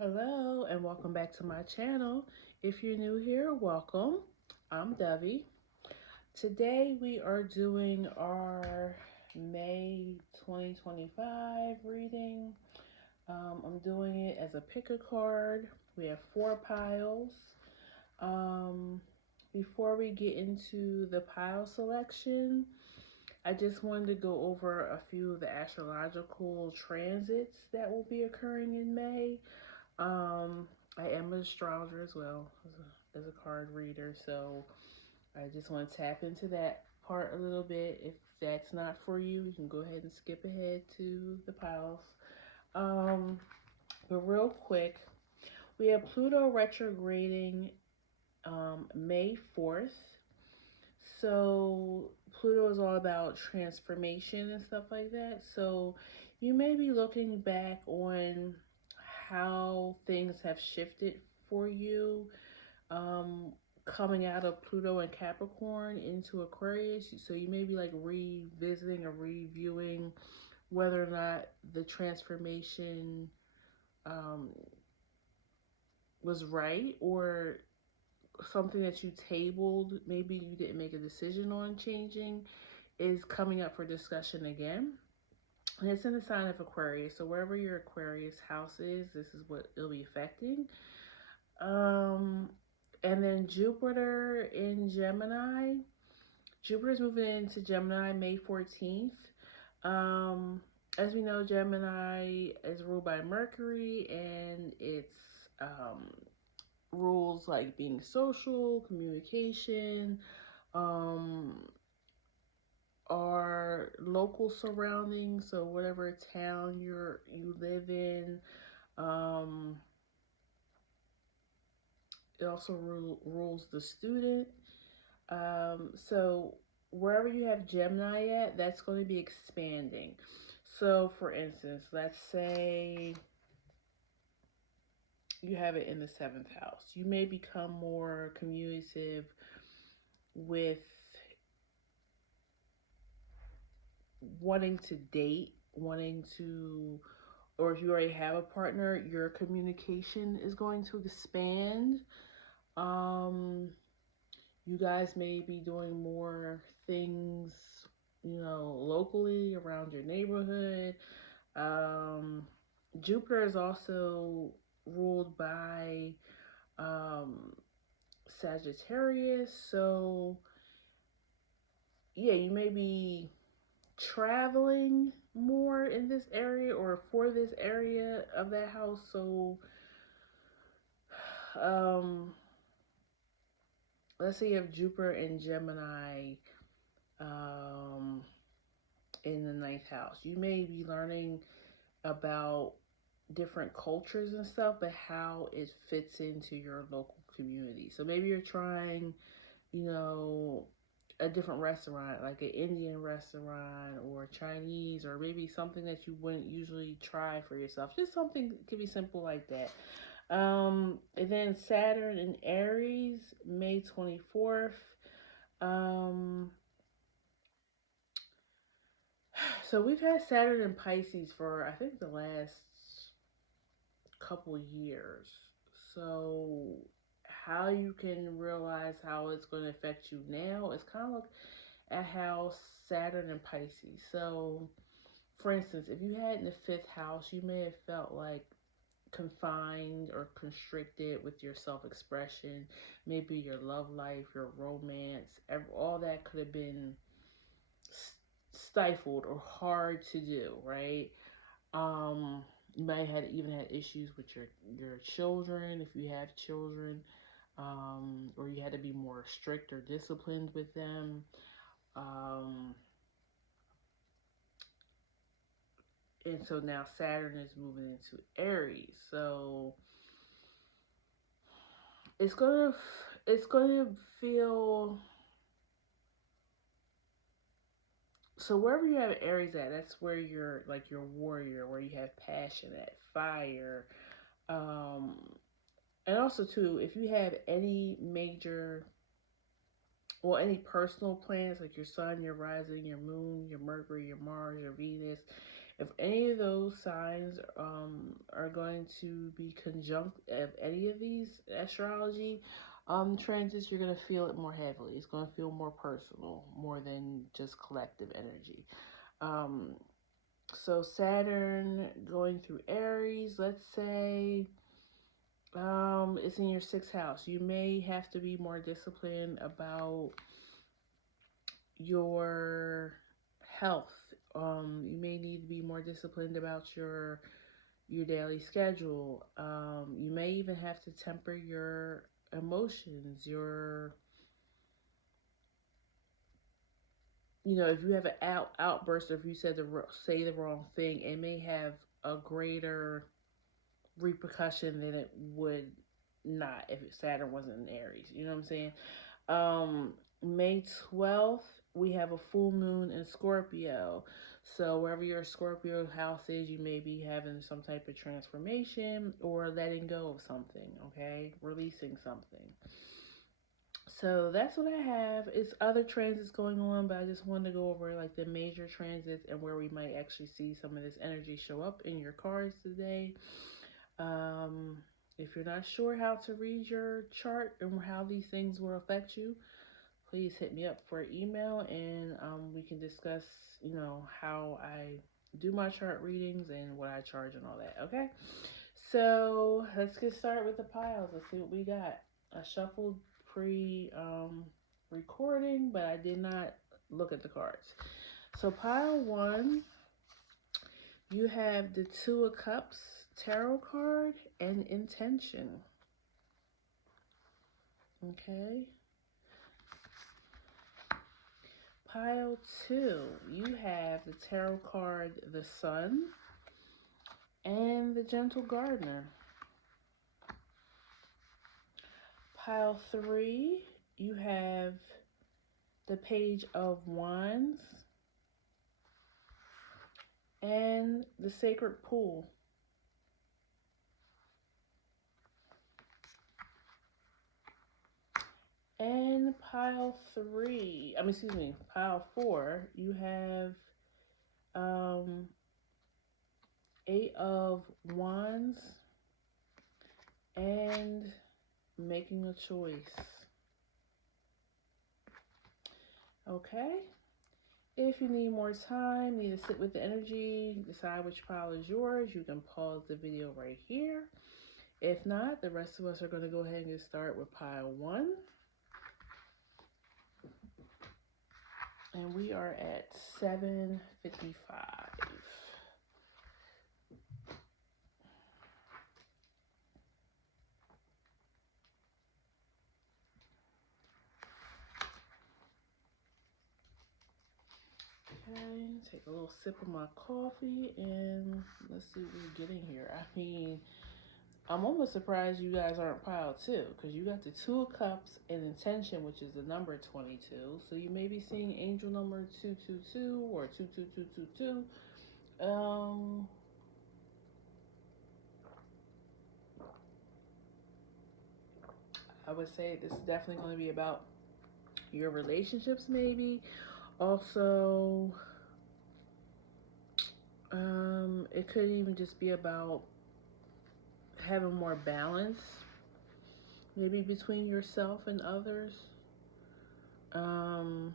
Hello and welcome back to my channel. If you're new here, welcome. I'm Debbie. Today we are doing our May 2025 reading. I'm doing it as a pick a card. We have 4 piles. Um, Before we get into the pile selection, I just wanted to go over a few of the astrological transits that will be occurring in May. Um, I am an astrologer as well as a card reader, so I just want to tap into that part a little bit. If that's not for you, you can go ahead and skip ahead to the piles. Um, but real quick, we have Pluto retrograding May 4th. So Pluto is all about transformation and stuff like that. So you may be looking back on how things have shifted for you, um, coming out of Pluto and Capricorn into Aquarius. So you may be like revisiting or reviewing whether or not the transformation um, was right, or something that you tabled, maybe you didn't make a decision on changing, is coming up for discussion again. And it's in the sign of Aquarius. So wherever your Aquarius house is, this is what it'll be affecting. Um, and then Jupiter in Gemini. Jupiter's moving into Gemini May 14th. Um, as we know, Gemini is ruled by Mercury, and it's rules like being social, communication, um, our local surroundings. So whatever town you live in, um, it also rules the student. So wherever you have Gemini at, that's going to be expanding. So for instance, let's say you have it in the seventh house. You may become more communicative with wanting to date, wanting to, or if you already have a partner, your communication is going to expand. Um, you guys may be doing more things, locally around your neighborhood. Um, Jupiter is also ruled by um, Sagittarius. So, yeah, you may be traveling more in this area or for this area of that house. So, um, let's say you have Jupiter and Gemini um, in the ninth house. You may be learning about different cultures and stuff, but how it fits into your local community. So maybe you're trying, you know, a different restaurant, like an Indian restaurant or Chinese, or maybe something that you wouldn't usually try for yourself. Just something could be simple like that. And then Saturn in Aries, May 24th. Um, so we've had Saturn in Pisces for I think the last couple years. So how you can realize how it's going to affect you now is kind of look at how Saturn and Pisces. So for instance, if you had in the fifth house, you may have felt like confined or constricted with your self-expression, maybe your love life, your romance, all that could have been stifled or hard to do, right? You might have even had issues with your children if you have children, or you had to be more strict or disciplined with them. Um, and so now Saturn is moving into Aries, so it's gonna feel. So wherever you have Aries at, that's where you're like your warrior, where you have passion at, fire. Um, and also too, if you have any major, well, any personal planets like your sun, your rising, your moon, your Mercury, your Mars, your Venus, If any of those signs are going to be conjunct of any of these astrology transits, you're going to feel it more heavily. It's going to feel more personal, more than just collective energy. Um, so Saturn going through Aries, let's say it's in your sixth house. You may have to be more disciplined about your health. You may need to be more disciplined about your daily schedule. You may even have to temper your emotions, if you have an outburst, or if you say the wrong thing, it may have a greater repercussion than it would not if Saturn wasn't in Aries. You know what I'm saying? May 12th, we have a full moon in Scorpio. So wherever your Scorpio house is, you may be having some type of transformation or letting go of something, okay? Releasing something. So that's what I have. It's other transits going on, but I just wanted to go over like the major transits and where we might actually see some of this energy show up in your cards today. If you're not sure how to read your chart and how these things will affect you, please hit me up for an email, and we can discuss, how I do my chart readings and what I charge and all that. Okay, so let's get started with the piles. Let's see what we got. I shuffled recording, but I did not look at the cards. So pile 1, you have the Two of Cups tarot card and intention. Okay. Pile 2, you have the tarot card, the Sun, and the Gentle Gardener. Pile 3, you have the Page of Wands and the Sacred Pool. And pile 4, you have Eight of Wands and making a choice. Okay. If you need more time, need to sit with the energy, decide which pile is yours, you can pause the video right here. If not, the rest of us are going to go ahead and get started with pile 1. And we are at 7:55. Okay, take a little sip of my coffee and let's see what we're getting here. I mean, I'm almost surprised you guys aren't pile 2, because you got the Two of Cups and intention, which is the number 22. So you may be seeing angel number 222 or 22222. I would say this is definitely going to be about your relationships, maybe. Also, it could even just be about having more balance, maybe between yourself and others. Some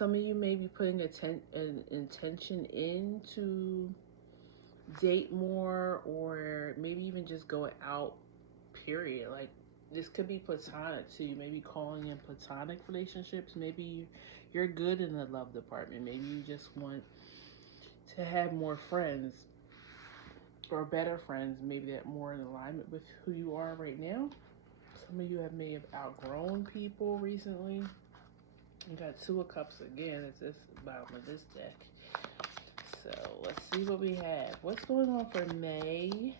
of you may be putting an intention in to date more, or maybe even just go out, period. Like, this could be platonic too. You may be calling in platonic relationships. Maybe you're good in the love department. Maybe you just want to have more friends or better friends, maybe that more in alignment with who you are right now. Some of you may have outgrown people recently. You got Two of Cups again. It's this bottom of this deck. So let's see what we have. What's going on for May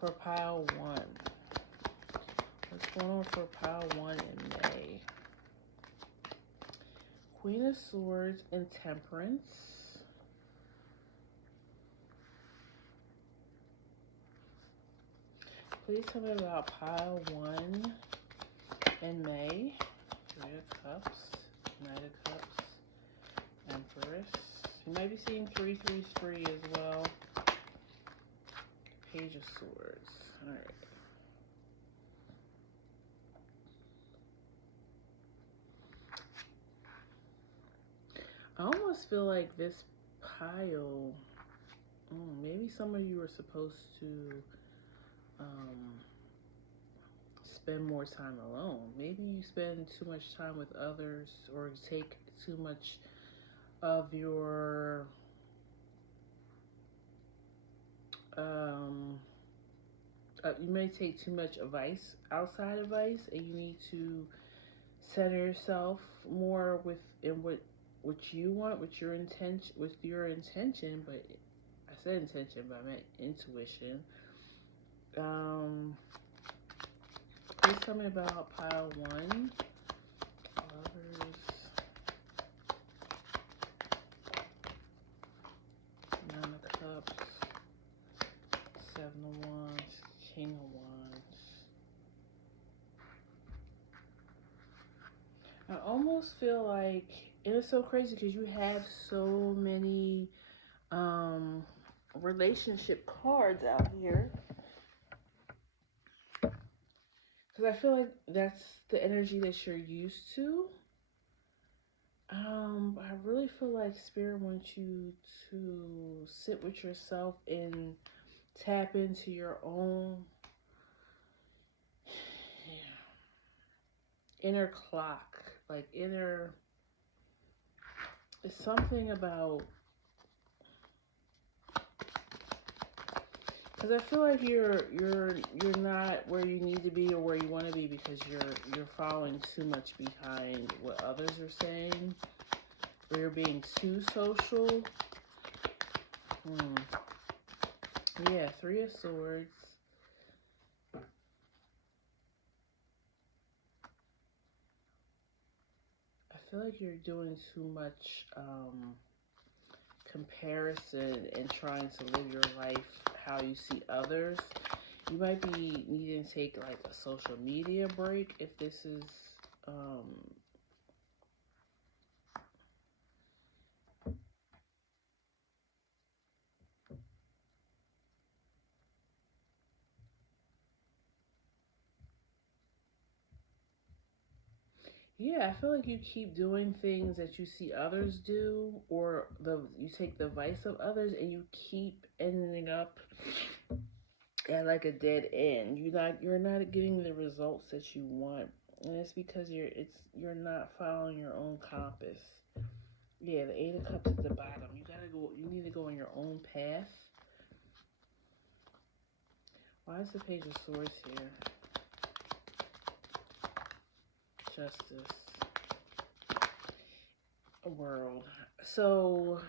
for pile 1? What's going on for pile 1 in May? Queen of Swords and Temperance. Please tell me about pile 1 in May. Three of Cups, Knight of Cups, Empress, You might be seeing 333 as well. Page of Swords. All right. I almost feel like this pile, maybe some of you are supposed to spend more time alone. Maybe you spend too much time with others or take too much of your you may take too much advice, outside advice, and you need to center yourself more within what you want, with your intention. But I said intention, but I meant intuition. Please tell me about pile one. Others. Nine of Cups. Seven of Wands. King of Wands. I almost feel like, and it's so crazy because you have so many relationship cards out here. Because I feel like that's the energy that you're used to. I really feel like Spirit wants you to sit with yourself and tap into your own inner clock. Like inner, it's something about, because I feel like you're not where you need to be or where you want to be because you're falling too much behind what others are saying. Or you're being too social. Yeah, Three of Swords. I feel like you're doing too much comparison and trying to live your life how you see others. You might be needing to take like a social media break if this is yeah, I feel like you keep doing things that you see others do, or you take the advice of others, and you keep ending up at like a dead end. You're not getting the results that you want, and it's because you're not following your own compass. Yeah, the Eight of Cups at the bottom. You need to go on your own path. Why is the Page of Swords here? Justice. A World. So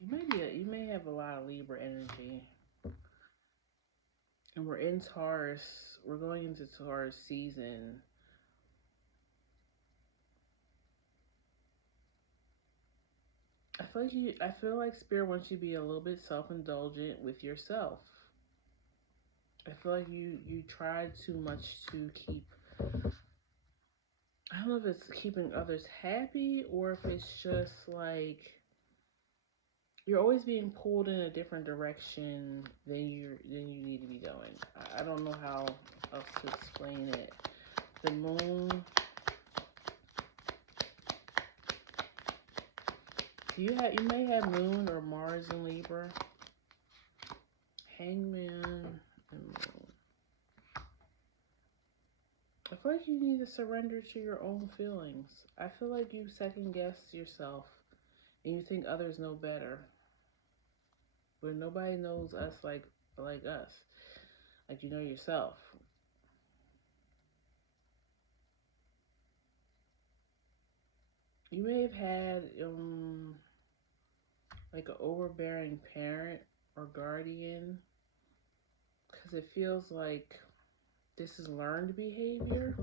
you may have a lot of Libra energy. And we're in Taurus. We're going into Taurus season. I feel like Spirit wants you to be a little bit self-indulgent with yourself. I feel like you tried too much to keep, I don't know if it's keeping others happy or if it's just like you're always being pulled in a different direction than you need to be going. I don't know how else to explain it. The Moon. You may have Moon or Mars in Libra. Hangman and Moon. I feel like you need to surrender to your own feelings. I feel like you second guess yourself and you think others know better. But nobody knows us like us. Like you know yourself. You may have had like an overbearing parent or guardian, because it feels like this is learned behavior.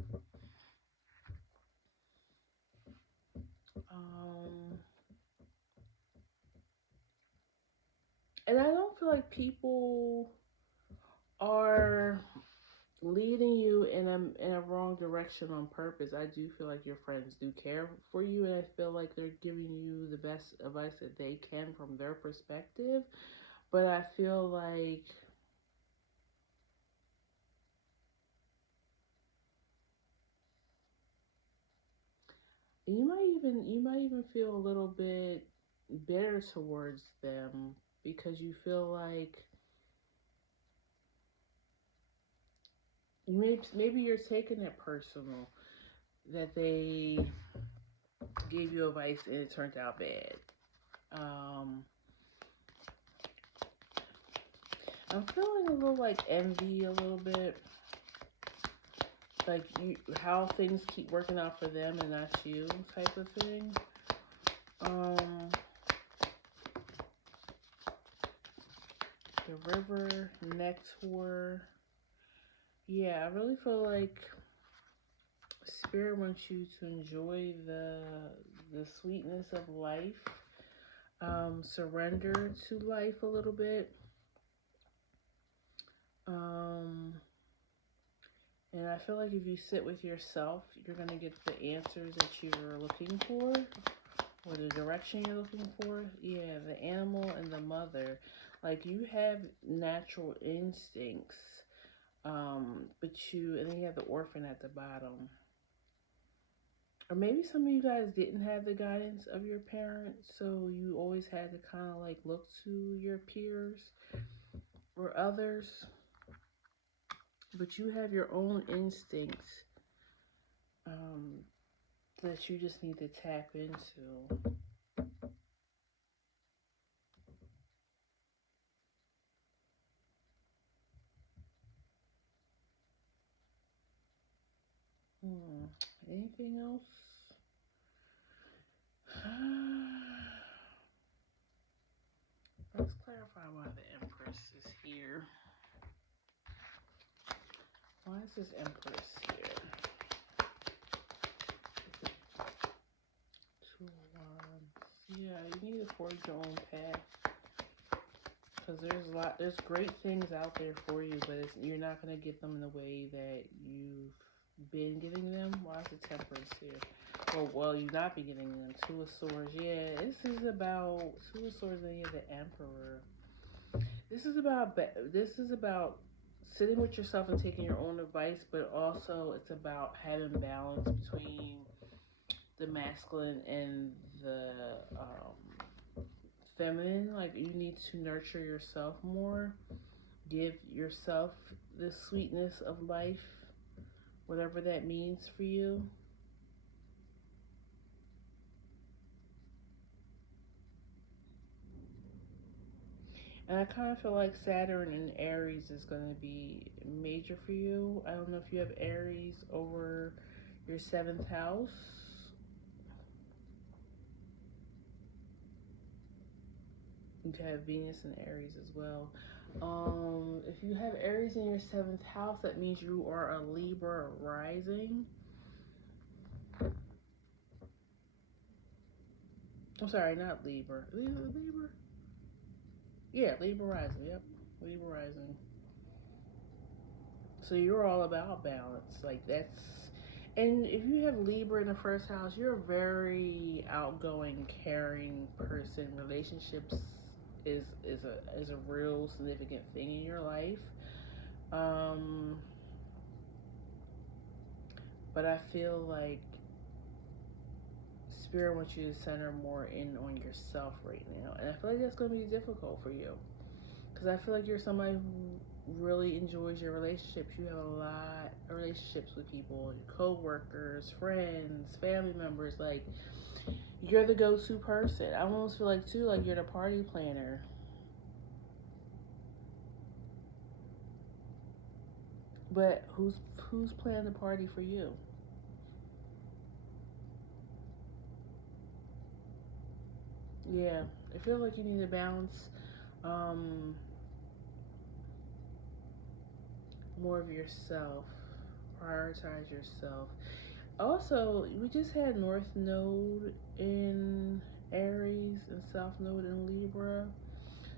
And I don't feel like people are leading you in a wrong direction on purpose. I do feel like your friends do care for you, and I feel like they're giving you the best advice that they can from their perspective. But I feel like you might even feel a little bit bitter towards them because you feel like maybe you're taking it personal that they gave you advice and it turned out bad. Um, I'm feeling a little like envy, a little bit, like you how things keep working out for them and not you, type of thing. Um, the river, Nectar. Yeah, I really feel like Spirit wants you to enjoy the sweetness of life. Surrender to life a little bit. Um, and I feel like if you sit with yourself, you're gonna get the answers that you're looking for, or the direction you're looking for. Yeah, the animal and the mother, like you have natural instincts. But you and then you have the orphan at the bottom. Or maybe some of you guys didn't have the guidance of your parents, so you always had to kind of like look to your peers or others. But you have your own instincts um, that you just need to tap into. Hmm. Anything else? Let's clarify why the Empress is here. Why is this Empress here? Two of Wands. Yeah, you need to forge your own path. Because there's great things out there for you, but you're not going to get them in the way that you've been getting them. Why is the Temperance here? Well, you've not been getting them. Two of Swords. Yeah, this is about Two of Swords and the Emperor. This is about sitting with yourself and taking your own advice, but also it's about having balance between the masculine and the feminine. Like you need to nurture yourself more. Give yourself the sweetness of life, whatever that means for you. And I kind of feel like Saturn in Aries is going to be major for you. I don't know if you have Aries over your seventh house. You have Venus in Aries as well. If you have Aries in your seventh house, that means you are a Libra rising. I'm sorry, not Libra. Libra? Yeah, Libra rising. Yep, Libra rising. So you're all about balance. Like that's and if you have Libra in the first house, you're a very outgoing, caring person. Relationships is a real significant thing in your life. Um but I feel like Spirit wants you to center more in on yourself right now. And I feel like that's going to be difficult for you. Because I feel like you're somebody who really enjoys your relationships. You have a lot of relationships with people, co-workers, friends, family members. Like you're the go-to person. I almost feel like too, like you're the party planner. But who's planning the party for you? Yeah, I feel like you need to balance um, more of yourself. Prioritize yourself. Also, we just had North Node in Aries and South Node in Libra.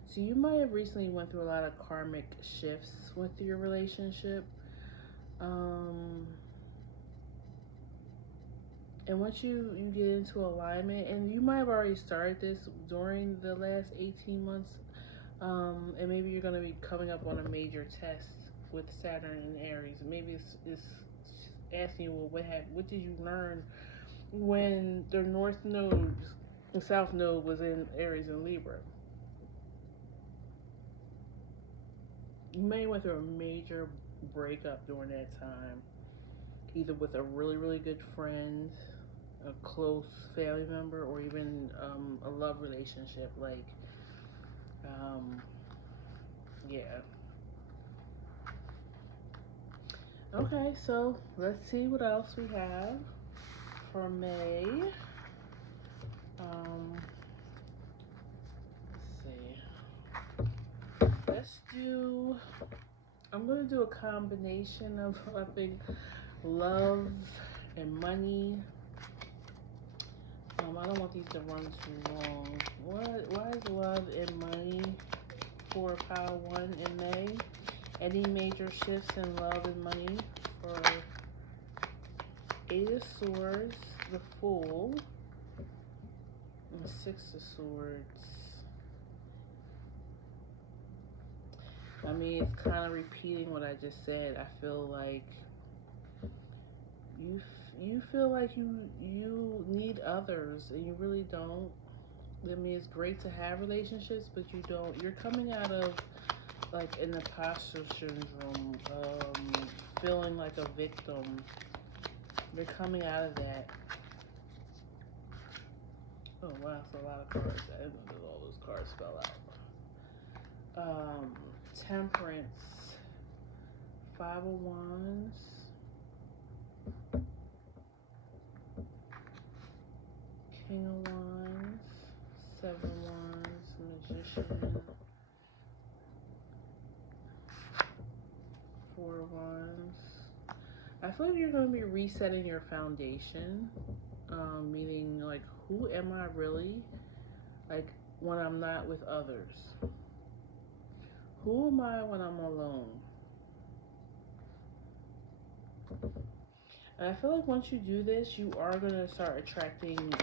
So you might have recently went through a lot of karmic shifts with your relationship. Um, and once you get into alignment, and you might have already started this during the last 18 months, and maybe you're going to be coming up on a major test with Saturn and Aries. Maybe it's asking you, well, what did you learn when the North Node, the South Node was in Aries and Libra? You may went through a major breakup during that time, either with a really, really good friend, a close family member, or even a love relationship. Like, um, yeah. Okay, so let's see what else we have for May. Um, let's see. Let's do. I'm gonna do a combination of, I think, love and money. I don't want these to run too long. Why is love and money for pile 1 in May? Any major shifts in love and money for 8 of Swords, the Fool, and 6 of Swords. I mean, it's kind of repeating what I just said. I feel like you feel like you need others, and you really don't. I mean, it's great to have relationships, but you don't. You're coming out of like an imposter syndrome, feeling like a victim. You're coming out of that. Oh wow, that's a lot of cards. I didn't know that all those cards fell out. Temperance, 5 of Wands, King of Wands, 7 of Wands, Magician, 4 of Wands. I feel like you're going to be resetting your foundation, meaning like, who am I really? Like, when I'm not with others. Who am I when I'm alone? And I feel like once you do this, you are going to start attracting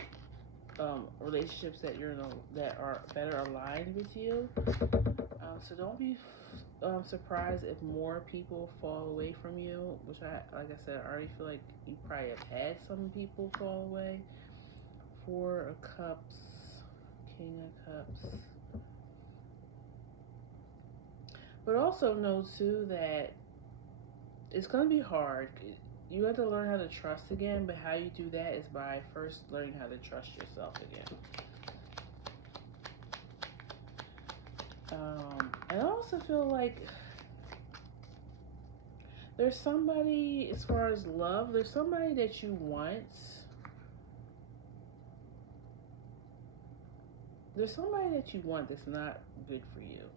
relationships that are better aligned with you. So don't be surprised if more people fall away from you, which like I said, I already feel like you probably have had some people fall away. 4 of Cups, King of Cups. But also know too that it's going to be hard. You have to learn how to trust again, but how you do that is by first learning how to trust yourself again. I also feel like there's somebody, as far as love, there's somebody that you want. There's somebody that you want that's not good for you.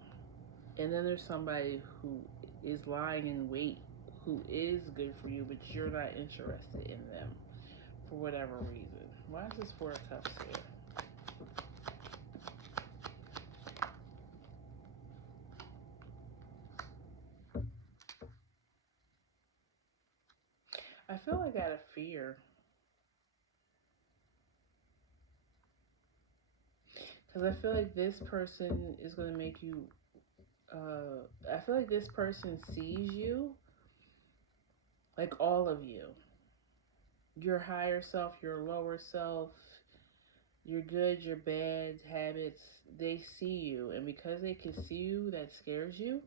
And then there's somebody who is lying in wait, who is good for you, but you're not interested in them for whatever reason. Why is this 4 of Cups here? I feel like out of fear. Because I feel like this person is going to make you, I feel like this person sees you, like all of you. Your higher self, your lower self, your good, your bad habits, they see you. And because they can see you, that scares you.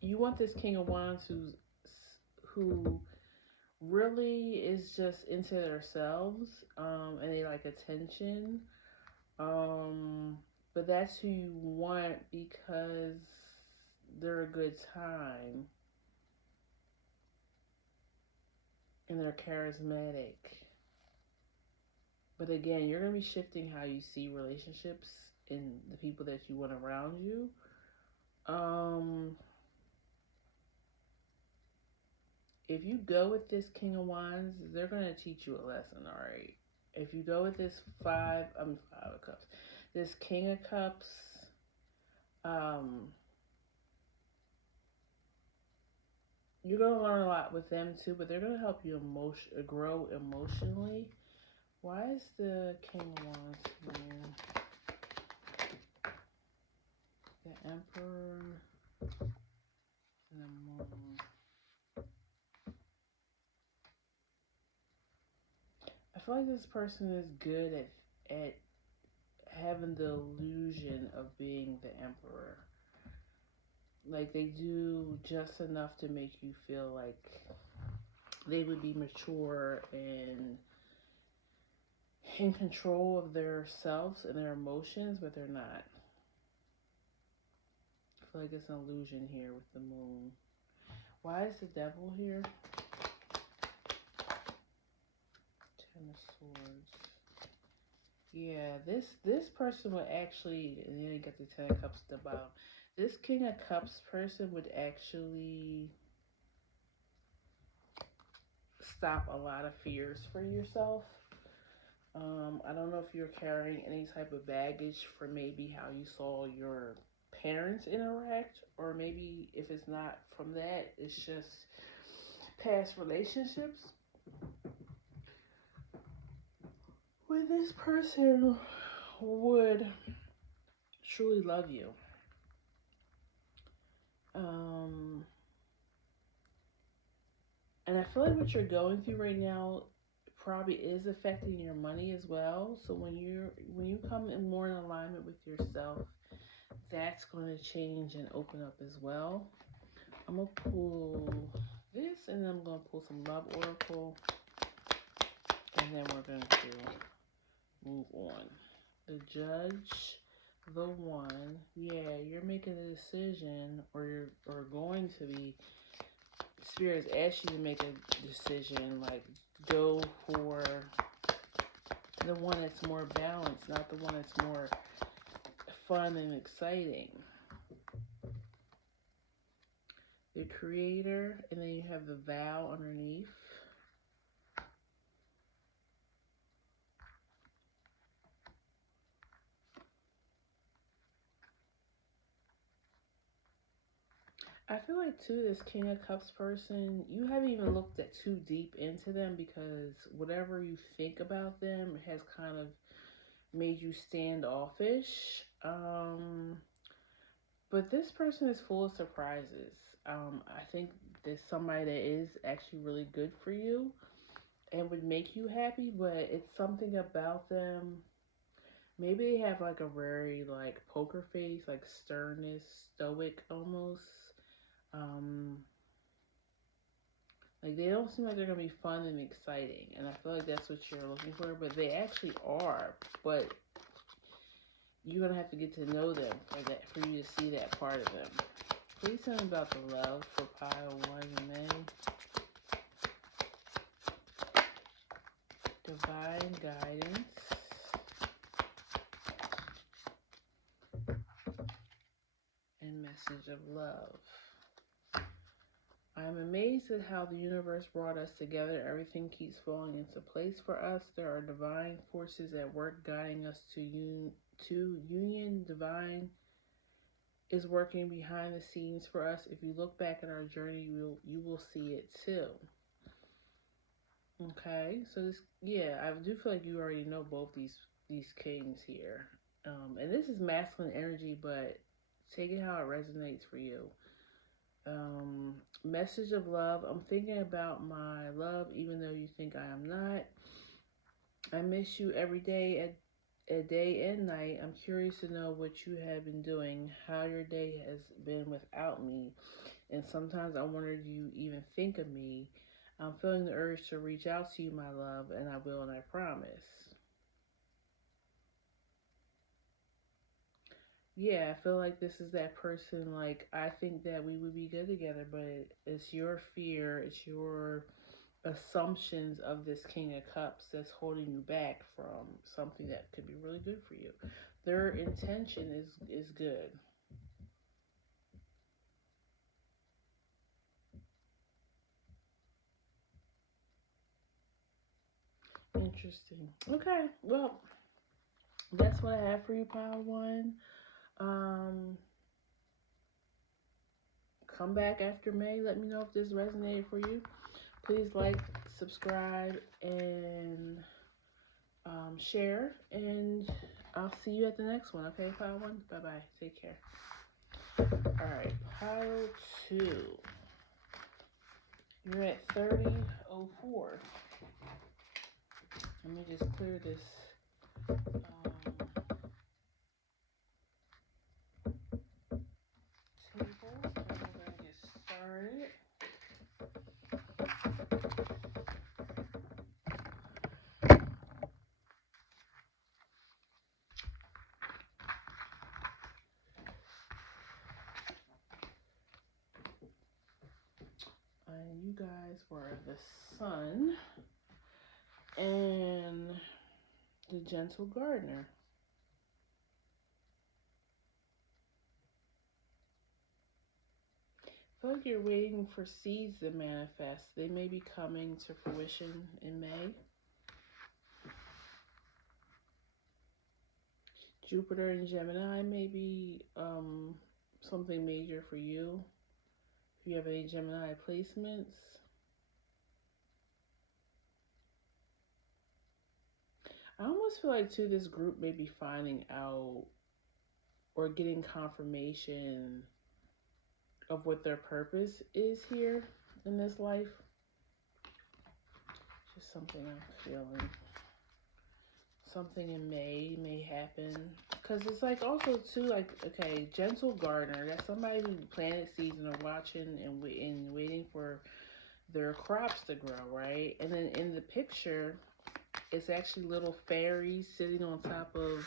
You want this King of Wands who really is just into themselves, and they like attention. But that's who you want because they're a good time and they're charismatic. But again, you're going to be shifting how you see relationships and the people that you want around you. If you go with this King of Wands, they're going to teach you a lesson, all right? If you go with this 5 of Cups, this King of Cups, you're going to learn a lot with them too, but they're going to help you grow emotionally. Why is the King of Wands here? The Emperor and the Moon. I feel like this person is good at having the illusion of being the Emperor. Like they do just enough to make you feel like they would be mature and in control of their selves and their emotions, but they're not. I feel like it's an illusion here with the Moon. Why is the Devil here? Ten of Swords. Yeah, this person would actually, and then you get the Ten of Cups at the bottom. This King of Cups person would actually stop a lot of fears for yourself. I don't know if you're carrying any type of baggage for maybe how you saw your parents interact, or maybe if it's not from that, it's just past relationships. Where this person would truly love you. Um, and I feel like what you're going through right now probably is affecting your money as well. So when you come in more in alignment with yourself, that's going to change and open up as well. I'm going to pull this, and then I'm going to pull some Love Oracle, and then we're going to move on. The Judge, the One. Yeah, you're making a decision, or going to be. Spirits ask you to make a decision, like go for the one that's more balanced, not the one that's more fun and exciting. The Creator, and then you have the Vow underneath. I feel like too, this King of Cups person, you haven't even looked at too deep into them, because whatever you think about them has kind of made you standoffish. But this person is full of surprises. I think there's somebody that is actually really good for you and would make you happy, but it's something about them. Maybe they have like a very like poker face, like sternness, stoic almost. Um, like they don't seem like they're gonna be fun and exciting, and I feel like that's what you're looking for. But they actually are. But you're gonna have to get to know them for you to see that part of them. Please tell me about the love for pile 1 in May. Divine guidance. And message of love. I'm amazed at how the universe brought us together. Everything keeps falling into place for us. There are divine forces at work guiding us to union. Divine is working behind the scenes for us. If you look back at our journey, you will see it too. Okay, so this, yeah, I do feel like you already know both these kings here, and this is masculine energy, but take it how it resonates for you. Message of love. I'm thinking about my love, even though you think I am not. I miss you every day, at day and night. I'm curious to know what you have been doing, how your day has been without me, and sometimes I wonder, do you even think of me? I'm feeling the urge to reach out to you, my love, and I will, and I promise. Yeah, I feel like this is that person, like, I think that we would be good together, but it's your fear, it's your assumptions of this King of Cups that's holding you back from something that could be really good for you. Their intention is good. Interesting. Okay, well, that's what I have for you, Pile One. Um, come back after May. Let me know if this resonated for you. Please like, subscribe, and share. And I'll see you at the next one. Okay, pile one? Bye-bye. Take care. All right, pile two. You're at 3004. Let me just clear this table. And we're going to get started. And you guys were the Sun and the Gentle Gardener. I feel like you're waiting for seeds to manifest. They may be coming to fruition in May. Jupiter and Gemini may be something major for you. If you have any Gemini placements. I almost feel like too this group may be finding out or getting confirmation of what their purpose is here in this life. Just something I'm feeling. Something in May may happen. Because it's like also too like, okay, Gentle Gardener. That's somebody who planted seeds and are watching and waiting for their crops to grow, right? And then in the picture, it's actually little fairies sitting on top of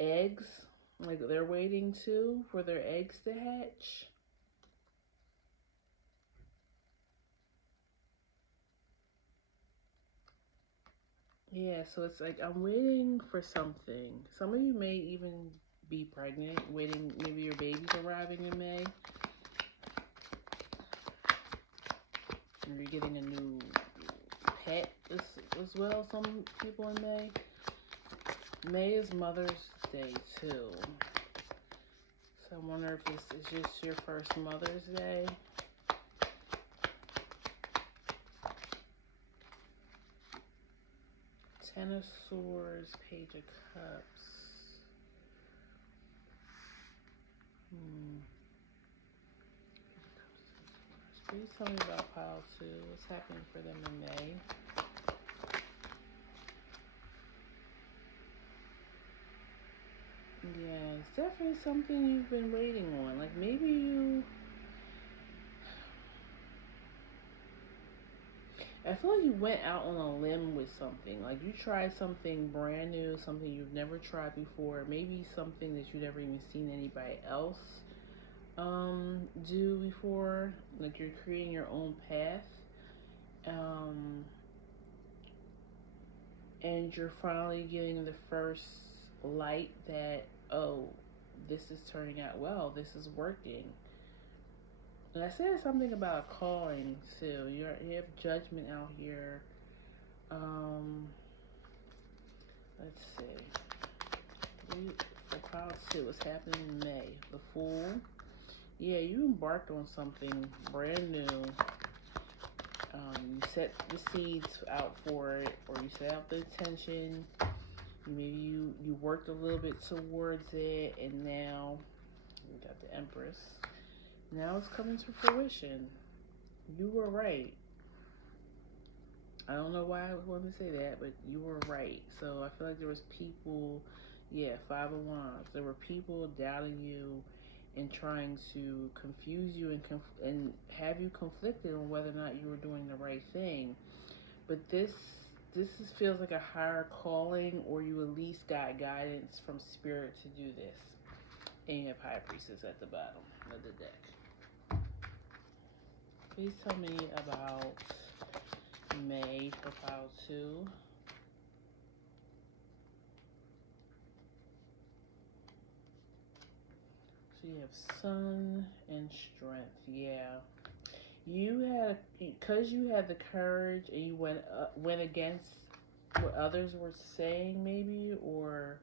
eggs. Like they're waiting too for their eggs to hatch. Yeah, so it's like I'm waiting for something. Some of you may even be pregnant, waiting, maybe your baby's arriving in May. And you're getting a new pet as well, some people in May. May is Mother's Day too. So I wonder if this is just your first Mother's Day. Ten of Swords, Page of Cups. Please tell me about pile two. What's happening for them in May? Yeah, it's definitely something you've been waiting on. Like maybe you... I feel like you went out on a limb with something. Like you tried something brand new, something you've never tried before. Maybe something that you've never even seen anybody else do before. Like you're creating your own path. And you're finally getting the first light that, oh, this is turning out well. This is working. And I said something about a calling too. You have judgment out here. Let's see. For pile two, what's happening in May? The Fool. Yeah, you embarked on something brand new. You set the seeds out for it, or you set out the intention. Maybe you worked a little bit towards it, and now we got the Empress. Now it's coming to fruition. You were right. I don't know why I wanted to say that, but you were right. So I feel like there was people, yeah, Five of Wands. There were people doubting you and trying to confuse you and have you conflicted on whether or not you were doing the right thing. But this feels like a higher calling, or you at least got guidance from Spirit to do this. And you have High Priestess at the bottom of the deck. Please tell me about May for pile two. So you have Sun and Strength. Yeah. You had, because you had the courage and you went against what others were saying, maybe, or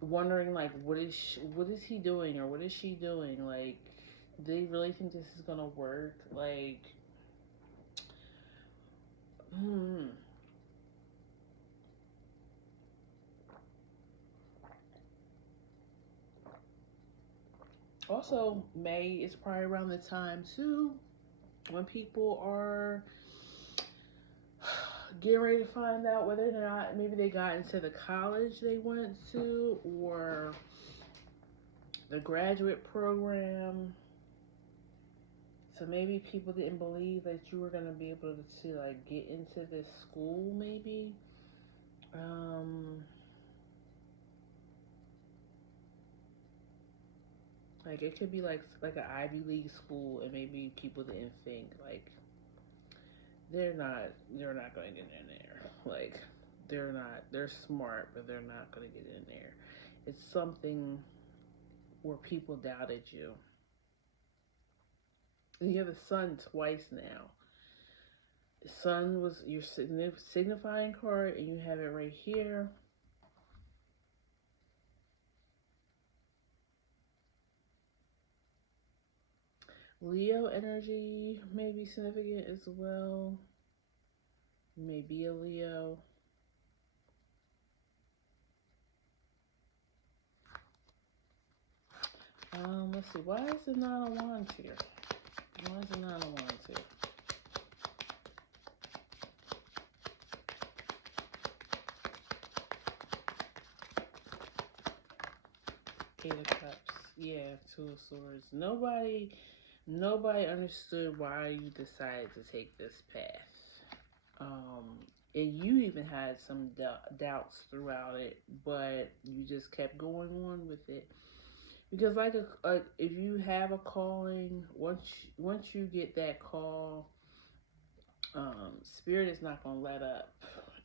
wondering like what is he doing or what is she doing? Like, do they really think this is gonna work? Like, hmm. Also, May is probably around the time too when people are getting ready to find out whether or not maybe they got into the college they went to or the graduate program. So maybe people didn't believe that you were gonna be able to like get into this school. Maybe, um, like it could be like an Ivy League school, and maybe people didn't think like they're not gonna get in there. Like they're smart, but they're not gonna get in there. It's something where people doubted you. And you have the sun twice now. The sun was your signifying card, and you have it right here. Leo energy may be significant as well. You may be a Leo. Let's see. Why is the Nine of Wands here? Why is the Nine of Wands here? Eight of Cups. Yeah, Two of Swords. Nobody understood why you decided to take this path. And you even had some doubts throughout it, but you just kept going on with it. Because if you have a calling, once you get that call, spirit is not gonna let up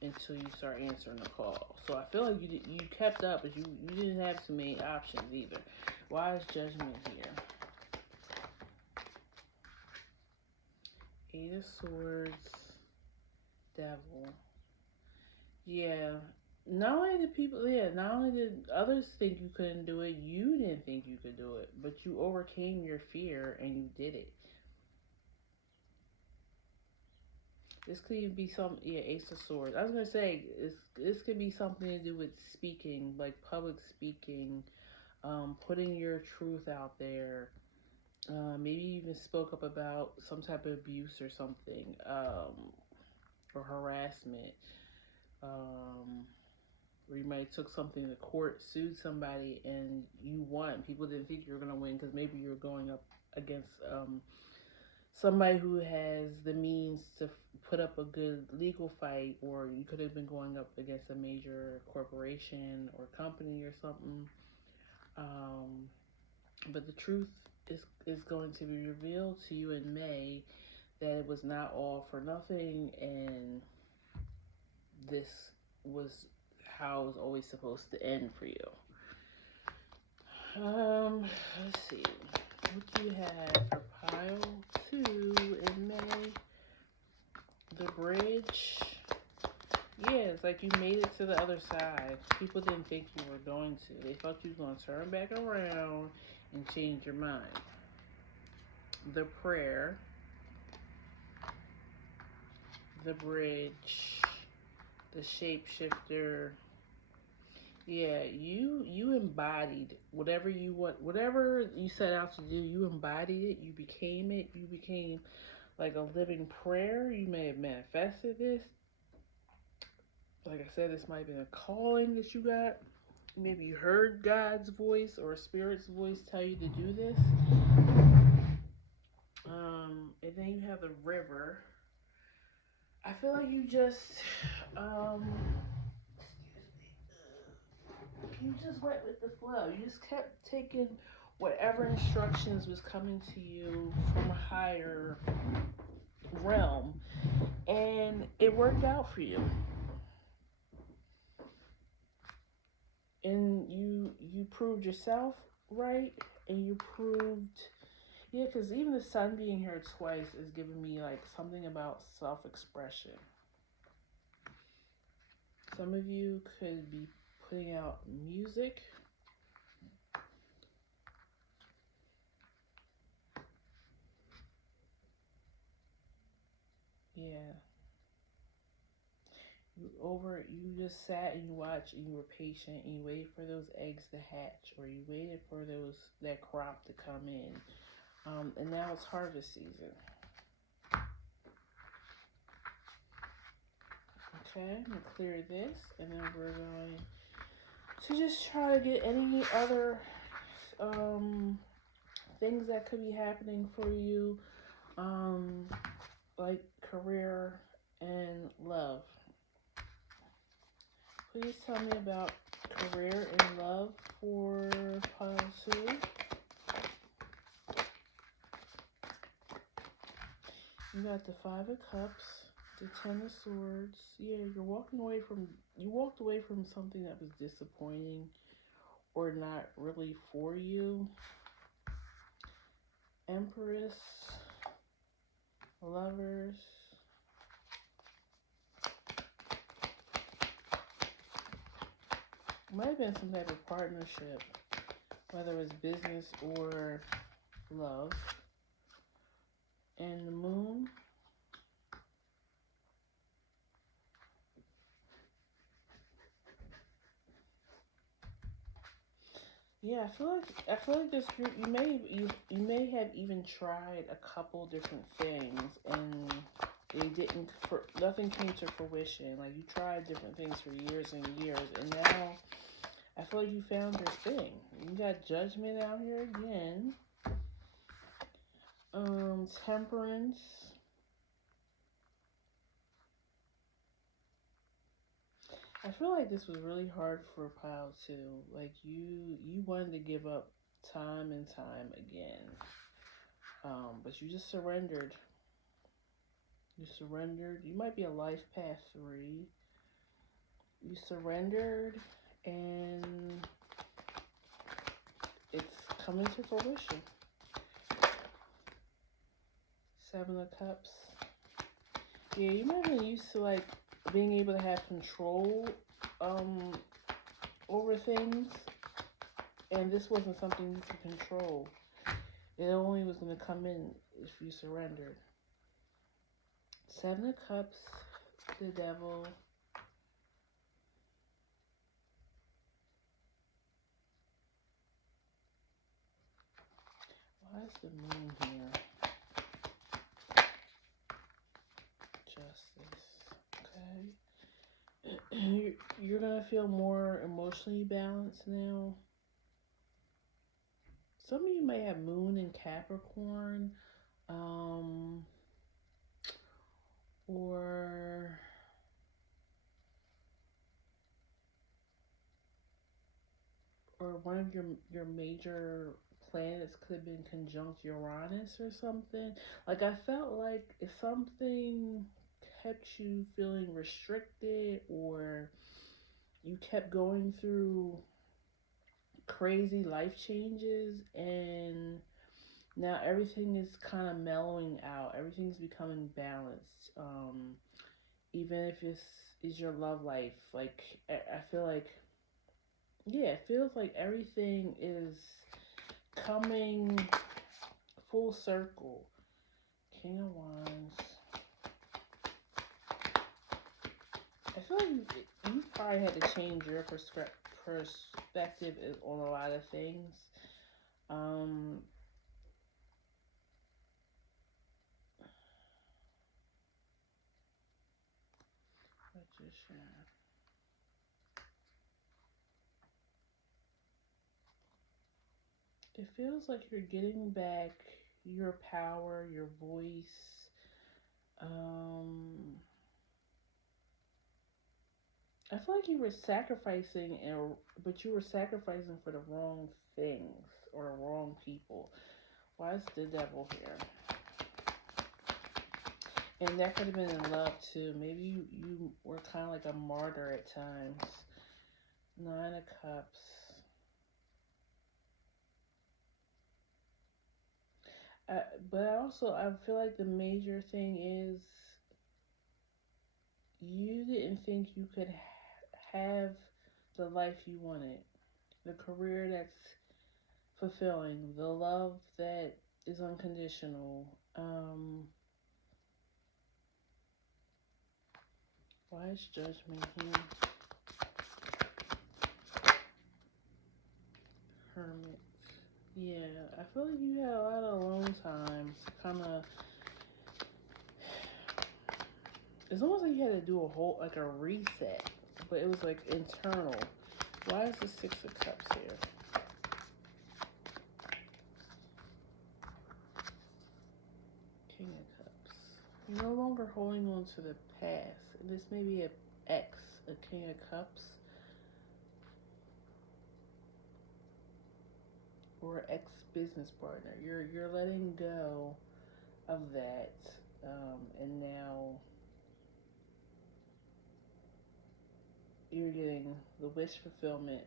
until you start answering the call. So I feel like you kept up, but you didn't have too many options either. Why is Judgment here? Eight of Swords, Devil. Yeah. Not only did others think you couldn't do it, you didn't think you could do it, but you overcame your fear and you did it. This could even be Ace of Swords. I was gonna say this could be something to do with speaking, like public speaking, putting your truth out there. Maybe you even spoke up about some type of abuse or something, or harassment. Um, or you might have took something to court, sued somebody, and you won. People didn't think you were gonna win because maybe you're going up against somebody who has the means to put up a good legal fight, or you could have been going up against a major corporation or company or something. Um, but the truth is going to be revealed to you in May that it was not all for nothing, and this was how it was always supposed to end for you. Let's see. What do you have for pile 2 in May? The bridge. Yeah, it's like you made it to the other side. People didn't think you were going to. They thought you were going to turn back around and change your mind. The prayer. The bridge. The shapeshifter. Yeah, you embodied whatever you want, whatever you set out to do. You embodied it. You became it. You became like a living prayer. You may have manifested this. Like I said, this might have been a calling that you got. Maybe you heard God's voice or Spirit's voice tell you to do this. And then you have the river. I feel like you just, you just went with the flow. You just kept taking whatever instructions was coming to you from a higher realm, and it worked out for you. And you proved yourself right, and you proved, yeah, because even the sun being here twice is giving me like something about self-expression. Some of you could be putting out music. Yeah. You just sat and you watched and you were patient and you waited for those eggs to hatch, or you waited for that crop to come in. And now it's harvest season. Okay, I'm gonna clear this, and then we're going to just try to get any other um things that could be happening for you, um, like career and love. Please tell me about career and love for pile two. You got the Five of Cups, the Ten of Swords. Yeah, you walked away from something that was disappointing or not really for you. Empress, Lovers. Might have been some type of partnership, whether it's business or love. And the Moon. Yeah, I feel like this group, you may have even tried a couple different things and it didn't for nothing came to fruition. Like you tried different things for years and years, and now I feel like you found your thing. You got Judgment out here again. Temperance. I feel like this was really hard for Pile too. Like you wanted to give up time and time again. But you just surrendered. You surrendered. You might be a life path 3. You surrendered and it's coming to fruition. 7 of Cups. Yeah, you might have been used to like being able to have control over things, and this wasn't something you could control. It only was going to come in if you surrendered. 7 of Cups, the Devil. Why is the Moon here? Justice. Okay. You're going to feel more emotionally balanced now. Some of you may have Moon in Capricorn. Um, or one of your major planets could have been conjunct Uranus or something. Like I felt like if something kept you feeling restricted, or you kept going through crazy life changes, and now everything is kind of mellowing out, everything's becoming balanced. Even if is your love life, like I feel like, yeah, it feels like everything is coming full circle. King of Wands. I feel like you probably had to change your perspective on a lot of things. Magician. It feels like you're getting back your power, your voice. I feel like you were sacrificing, but you were sacrificing for the wrong things or the wrong people. Why is the Devil here? And that could have been in love too. Maybe you were kind of like a martyr at times. 9 of Cups. But also, I feel like the major thing is you didn't think you could have the life you wanted, the career that's fulfilling, the love that is unconditional. Why is judgment here? Hermit. Yeah, I feel like you had a lot of alone time. Kind of, it's almost like you had to do a whole, like a reset, but it was like internal. Why is the Six of Cups here? King of Cups. You're no longer holding on to the past. This may be an ex, a King of Cups, or ex business partner. You're letting go of that, and now you're getting the wish fulfillment.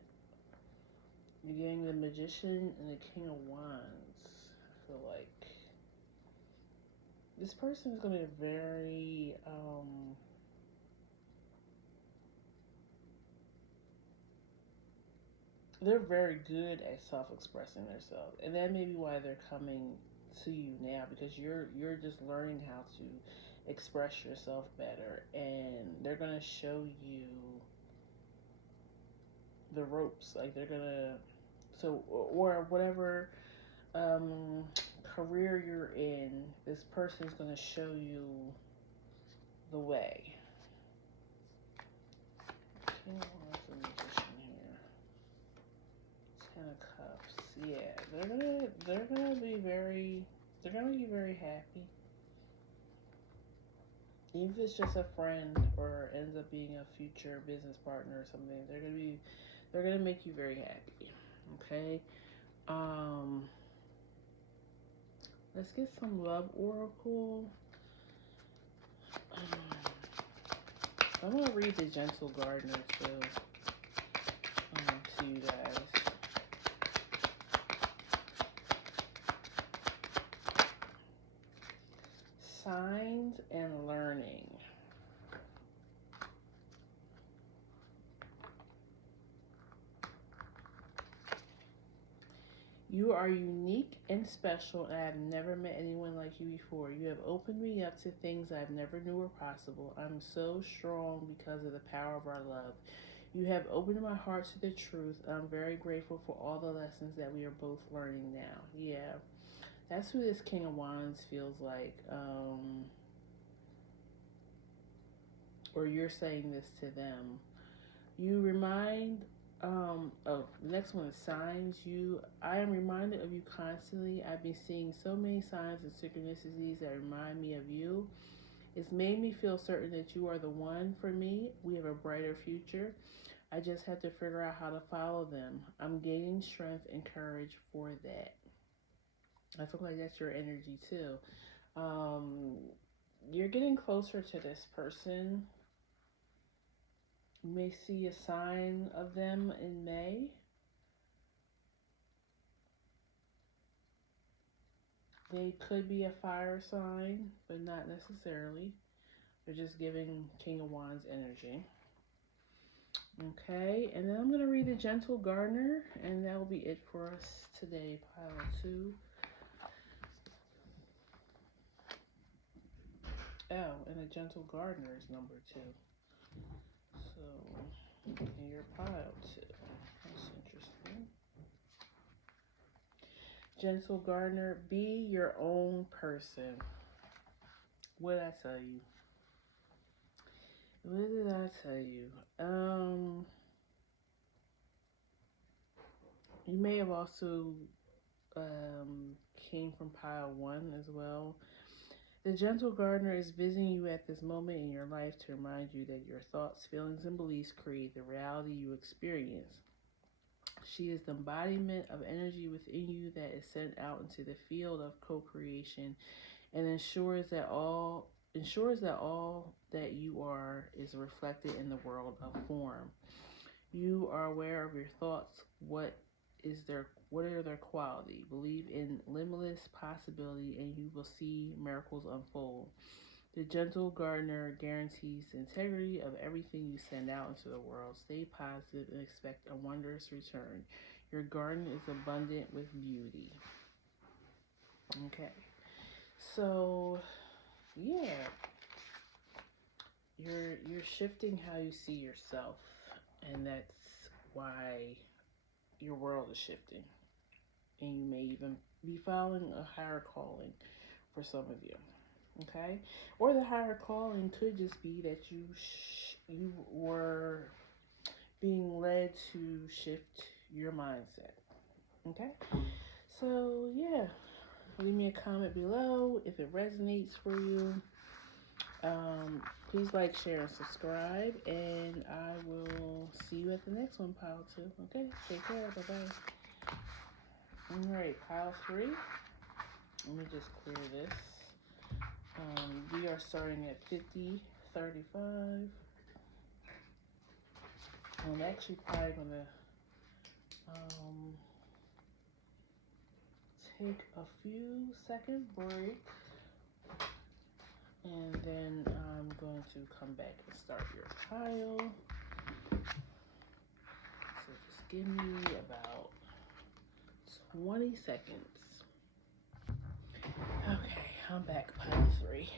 You're getting the Magician and the King of Wands. I feel like this person is going to be very they're very good at self-expressing themselves, and that may be why they're coming to you now, because you're just learning how to express yourself better, and they're going to show you the ropes. Like they're going to, so, or whatever um career you're in, this person's going to show you the way. King of Wands and Magician here. Ten of Cups. Yeah, they're gonna be very happy. Even if it's just a friend or ends up being a future business partner or something, they're gonna make you very happy. Okay. Um let's get some love oracle. I'm gonna read the Gentle Gardener too, to you guys. Signs and learning. You are unique and special, and I have never met anyone like you before. You have opened me up to things I never knew were possible. I'm so strong because of the power of our love. You have opened my heart to the truth. I'm very grateful for all the lessons that we are both learning now. Yeah, that's who this King of Wands feels like. Or you're saying this to them. You remind oh, the next one is signs. I am reminded of you constantly. I've been seeing so many signs and synchronicities that remind me of you. It's made me feel certain that you are the one for me. We have a brighter future. I just have to figure out how to follow them. I'm gaining strength and courage for that. I feel like that's your energy too. Um, you're getting closer to this person. You may see a sign of them in May. They could be a fire sign, but not necessarily. They're just giving King of Wands energy. Okay, and then I'm going to read the Gentle Gardener, and that will be it for us today, pile 2. Oh, and the Gentle Gardener is number 2. So, in your pile 2. That's interesting. Gentle Gardener, be your own person. What did I tell you? What did I tell you? You may have also came from pile 1 as well. The Gentle Gardener is visiting you at this moment in your life to remind you that your thoughts, feelings, and beliefs create the reality you experience. She is the embodiment of energy within you that is sent out into the field of co-creation and ensures that all that you are is reflected in the world of form. You are aware of your thoughts. What are their quality? Believe in limitless possibility and you will see miracles unfold. The Gentle Gardener guarantees the integrity of everything you send out into the world. Stay positive and expect a wondrous return. Your garden is abundant with beauty. Okay. So, yeah. you're shifting how you see yourself, and that's why your world is shifting. And you may even be following a higher calling for some of you. Okay, or the higher calling could just be that you were being led to shift your mindset. Okay, so yeah, leave me a comment below if it resonates for you. Please like, share, and subscribe, and I will see you at the next one, pile 2. Okay, take care. Bye bye. All right, pile 3. Let me just clear this. We are starting at 50:35. I'm actually probably gonna take a few second break, and then I'm going to come back and start your pile. So just give me about 20 seconds. Okay, I'm back, pile 3.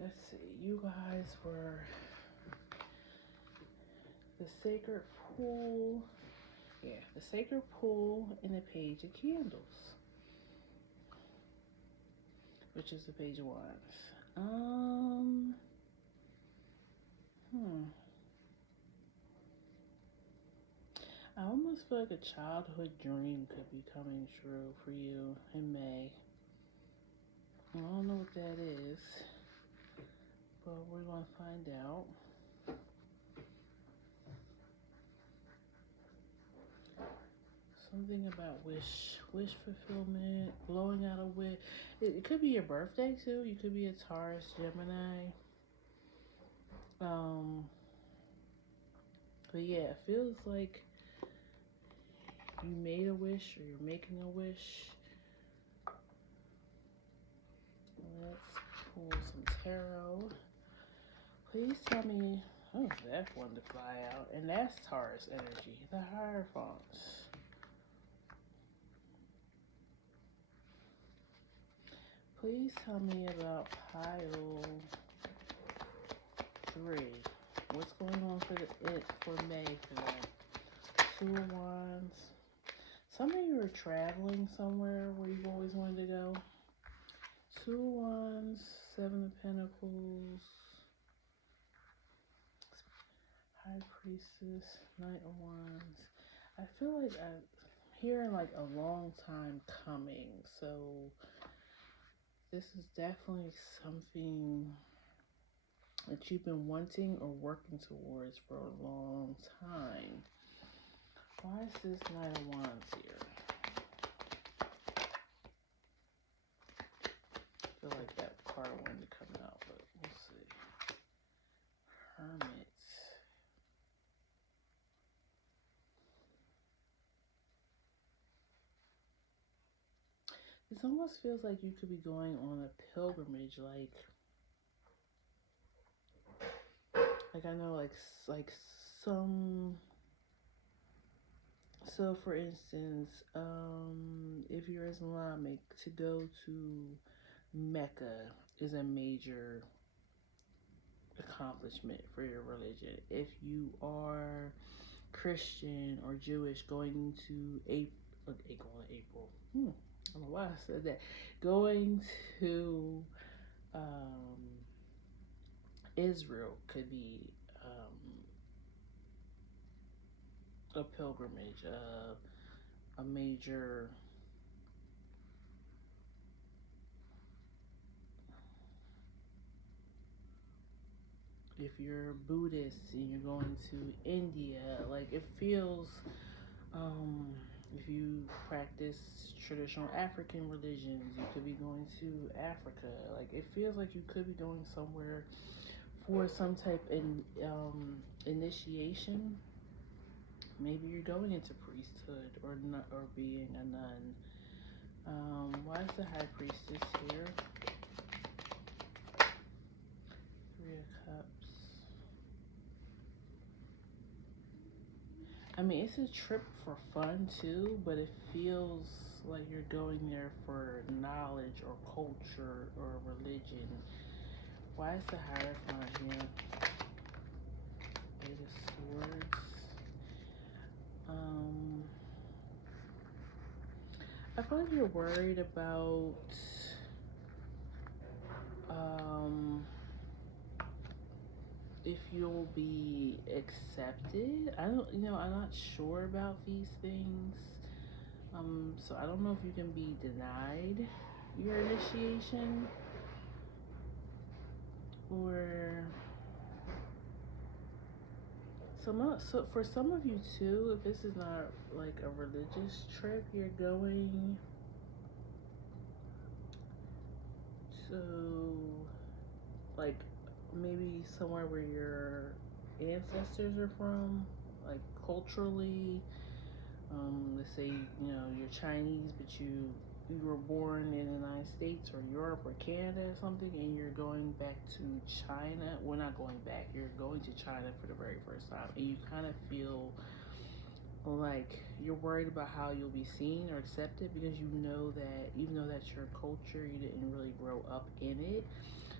Let's see, you guys were the sacred pool. Yeah, the sacred pool and the page of candles, which is the page of wands. I almost feel like a childhood dream could be coming true for you in May. I don't know what that is, but we're going to find out. Something about wish fulfillment, blowing out a wish. It could be your birthday too. You could be a Taurus, Gemini. But yeah, it feels like you made a wish or you're making a wish. Let's pull some tarot. Please tell me. Oh, that one to fly out. And that's Taurus energy, the Hierophants. Please tell me about pile 3. What's going on for May for them? 2 of Wands. Some of you are traveling somewhere where you've always wanted to go. 2 of Wands, 7 of Pentacles, High Priestess, Knight of Wands. I feel like I'm hearing like a long time coming. So this is definitely something that you've been wanting or working towards for a long time. Why is this Knight of Wands here? I feel like that card wanted to come out, but we'll see. Hermit. This almost feels like you could be going on a pilgrimage, like I know, like some. So, for instance, if you're Islamic, to go to Mecca is a major accomplishment for your religion. If you are Christian or Jewish, going to April. I don't know why I said that. Going to Israel could be a pilgrimage, a major. If you're Buddhist and you're going to India, like it feels. If you practice traditional African religions, you could be going to Africa. Like it feels like you could be going somewhere for some type of initiation. Maybe you're going into priesthood or being a nun. Why is the High Priestess here? 3 of Cups. I mean, it's a trip for fun too, but it feels like you're going there for knowledge or culture or religion. Why is the Hierophant here? Eight of Swords. Um, I feel like you're worried about um, if you'll be accepted. I don't, I'm not sure about these things. So I don't know if you can be denied your initiation, or so for some of you too, if this is not like a religious trip, you're going to like maybe somewhere where your ancestors are from, like culturally. Let's say you're Chinese, but you were born in the United States or Europe or Canada or something, and you're going back to China. We're not going back. You're going to China for the very first time, and you kind of feel like you're worried about how you'll be seen or accepted, because you know that even though that's your culture, you didn't really grow up in it.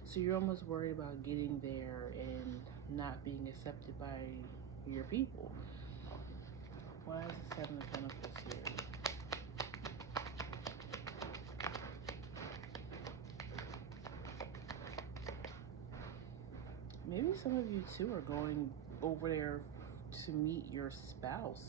So you're almost worried about getting there and not being accepted by your people. Why is the Seven of Pentacles here? Maybe some of you too are going over there to meet your spouse.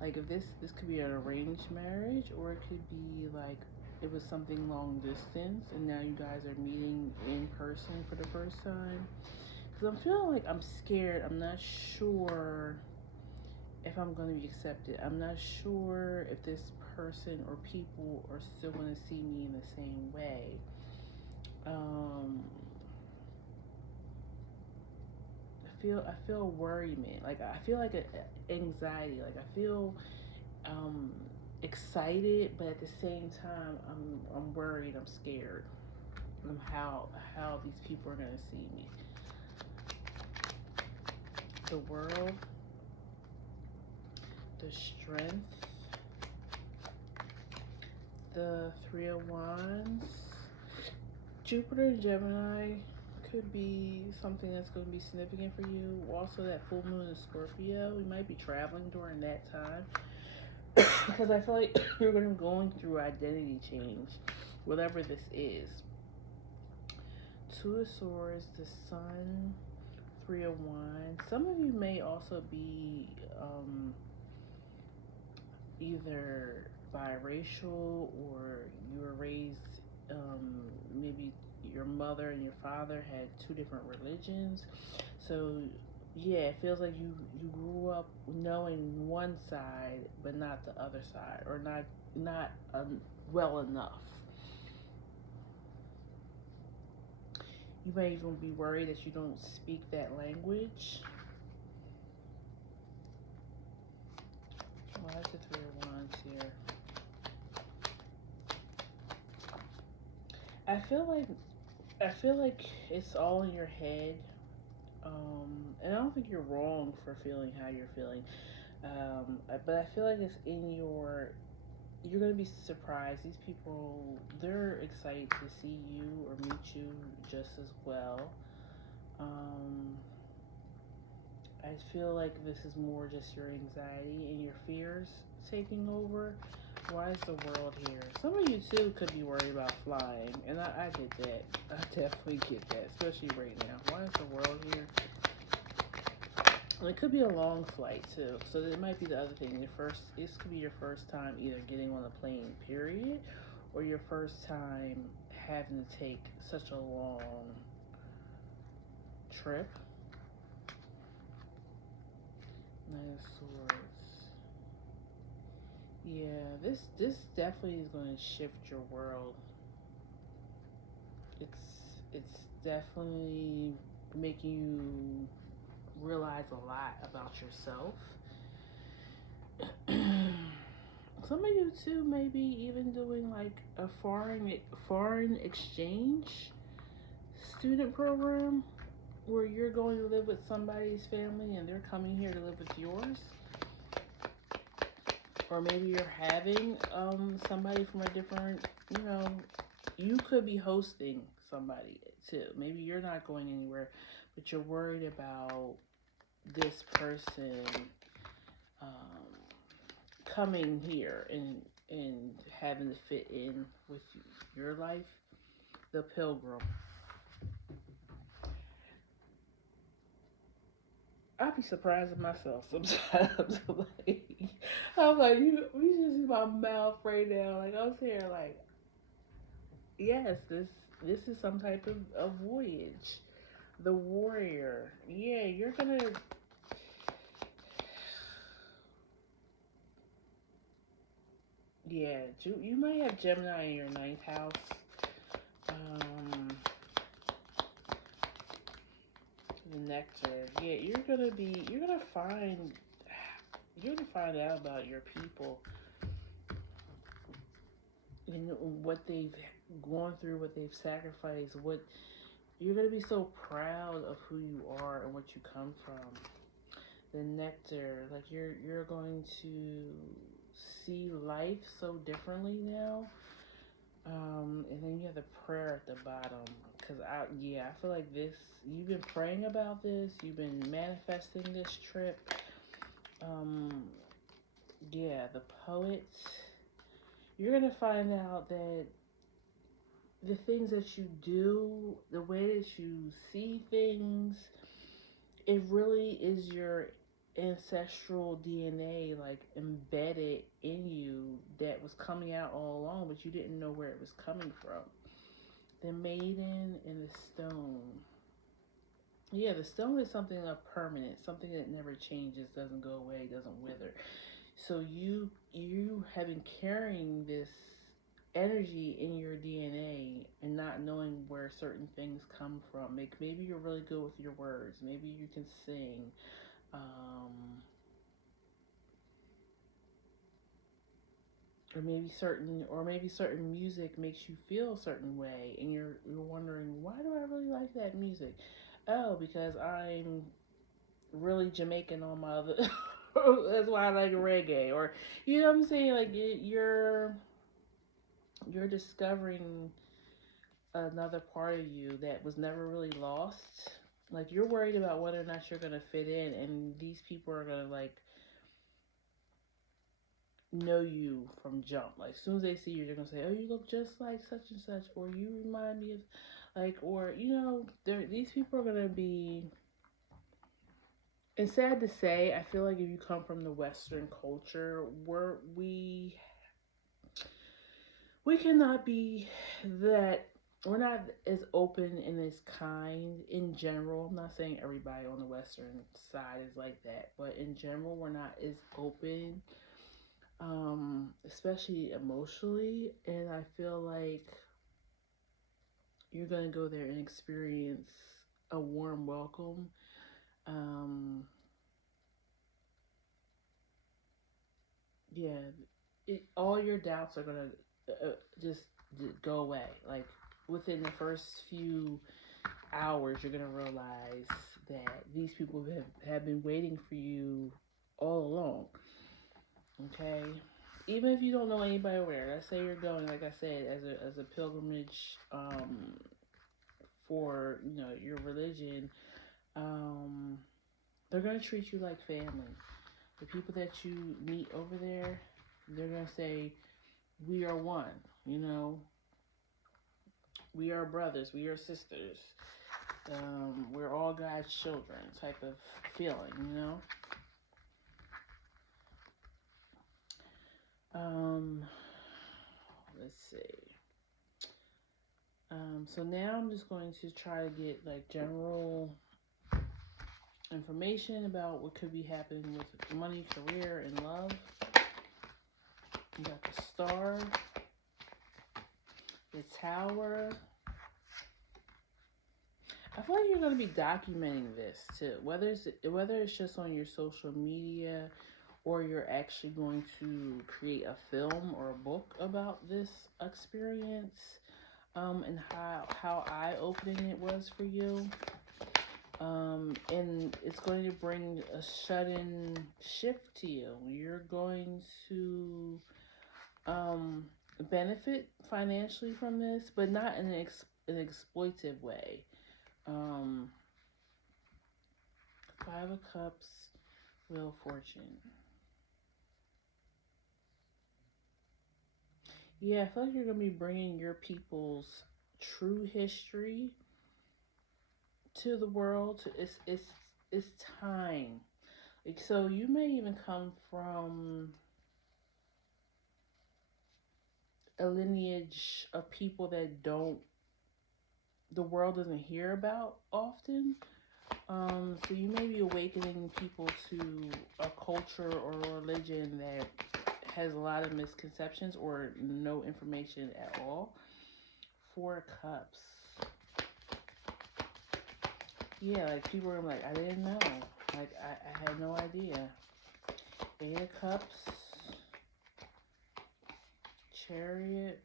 Like if this could be an arranged marriage, or it could be like it was something long distance and now you guys are meeting in person for the first time. Because I'm feeling like I'm scared. I'm not sure if I'm going to be accepted. I'm not sure if this person or people are still going to see me in the same way. I feel worriment. Like I feel like anxiety. Like I feel excited, but at the same time I'm worried. I'm scared of how these people are going to see me. The World, the Strength, the Three of Wands. Jupiter and Gemini could be something that's going to be significant for you. Also, that full moon in Scorpio, we might be traveling during that time. Because I feel like you're going to be going through identity change, whatever this is. Two of Swords, the Sun, Three of Wands. Some of you may also be either biracial, or you were raised, maybe your mother and your father had two different religions. So yeah, it feels like you grew up knowing one side but not the other side, or not well enough. You may even be worried that you don't speak that language. Why is the Three of Wands here? I feel like it's all in your head. And I don't think you're wrong for feeling how you're feeling. But I feel like it's in you're going to be surprised. These people, they're excited to see you or meet you just as well. I feel like this is more just your anxiety and your fears taking over. Why is the World here? Some of you too could be worried about flying, and I get that. I definitely get that, especially right now. Why is the World here? And it could be a long flight too, so it might be the other thing. This could be your first time either getting on a plane, period, or your first time having to take such a long trip. Nine of Swords. Yeah, this definitely is going to shift your world. It's definitely making you realize a lot about yourself. Some of you too maybe even doing like a foreign exchange student program, where you're going to live with somebody's family and they're coming here to live with yours. or maybe you're having somebody from a different, you know, you could be hosting somebody too. Maybe you're not going anywhere, but you're worried about this person um, coming here and having to fit in with your life. The pilgrim. I be surprising myself sometimes. like, I'm like, you should see my mouth right now. Like I was here, like, yes, this is some type of voyage. The warrior. Yeah, you're gonna. Yeah, you might have Gemini in your ninth house. Um, the nectar. Yeah, you're gonna find out about your people and what they've gone through, what they've sacrificed, what you're gonna be so proud of who you are and what you come from. The nectar, like you're going to see life so differently now. And then you have the prayer at the bottom. I feel like this. You've been praying about this. You've been manifesting this trip. Um, yeah, the poet. You're gonna find out that the things that you do, the way that you see things, it really is your ancestral DNA like embedded in you that was coming out all along, but you didn't know where it was coming from. The maiden and the stone. Yeah, the stone is something of permanent, something that never changes, doesn't go away, doesn't wither. So you have been carrying this energy in your DNA and not knowing where certain things come from. Like maybe you're really good with your words. Maybe you can sing. Um, or maybe certain music makes you feel a certain way and you're wondering, why do I really like that music? Oh, because I'm really Jamaican on my other that's why I like reggae. Or you know what I'm saying, like you're discovering another part of you that was never really lost. Like you're worried about whether or not you're gonna fit in, and these people are gonna like know you from jump. Like as soon as they see you, they're gonna say, "Oh, you look just like such and such," or "You remind me of," like, or you know, these people are gonna be. It's sad to say, I feel like if you come from the Western culture, we cannot be that. We're not as open and as kind in general. I'm not saying everybody on the Western side is like that, but in general, we're not as open, especially emotionally. And I feel like you're gonna go there and experience a warm welcome. Um, yeah, all your doubts are gonna just go away. Like within the first few hours, you're gonna realize that these people have been waiting for you all along. Okay, even if you don't know anybody where, let's say you're going, like I said, as a pilgrimage, for your religion, um, they're gonna treat you like family. The people that you meet over there, they're gonna say, "We are one." You know, we are brothers. We are sisters. We're all God's children. Type of feeling. Um, let's see. So now I'm just going to try to get like general information about what could be happening with money, career, and love. You got the star, the tower. I feel like you're going to be documenting this too, whether it's just on your social media or you're actually going to create a film or a book about this experience, and how eye opening it was for you. And it's going to bring a sudden shift to you. You're going to um, benefit financially from this, but not in an exploitive way. Um, Five of Cups, Wheel of Fortune. Yeah, I feel like you're gonna be bringing your people's true history to the world. It's time. Like, so you may even come from a lineage of people that don't the world doesn't hear about often. So you may be awakening people to a culture or religion that has a lot of misconceptions or no information at all. Four Cups. Yeah, like people are like, I didn't know. Like I had no idea. Eight of Cups. Chariot.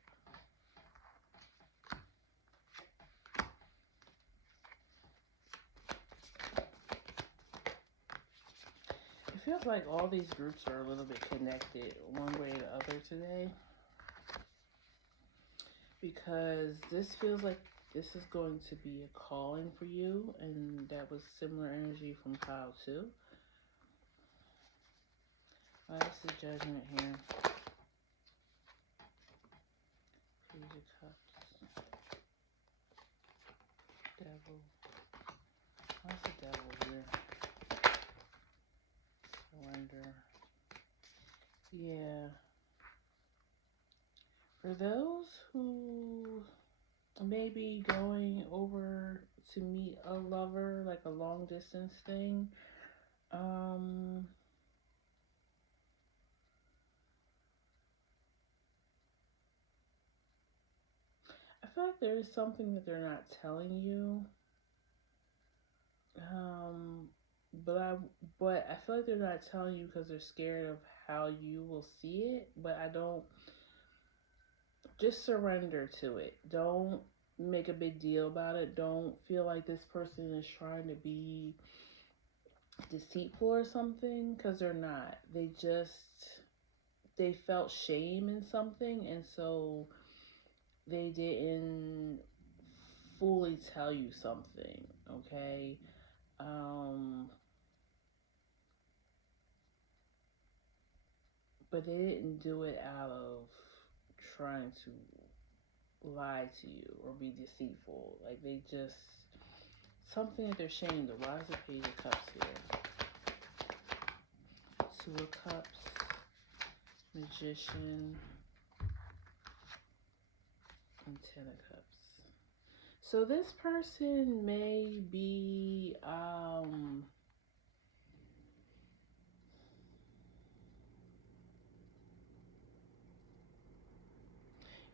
It feels like all these groups are a little bit connected one way or the other today. Because this feels like this is going to be a calling for you, and that was similar energy from Kyle too. What's the Judgment here? Page of Cups. Devil. What's the Devil here? Surrender. Yeah. For those who may be going over to meet a lover, like a long distance thing, I feel like there is something that they're not telling you. Um, but I feel like they're not telling you because they're scared of how you will see it. But I don't just surrender to it. Don't make a big deal about it. Don't feel like this person is trying to be deceitful or something because they're not. They felt shame in something, and so they didn't fully tell you something. Okay. Um, but they didn't do it out of trying to lie to you or be deceitful. Like they just something that they're ashamed of. Why is the Page of Cups here? Two of Cups, Magician, and Ten of Cups. So this person may be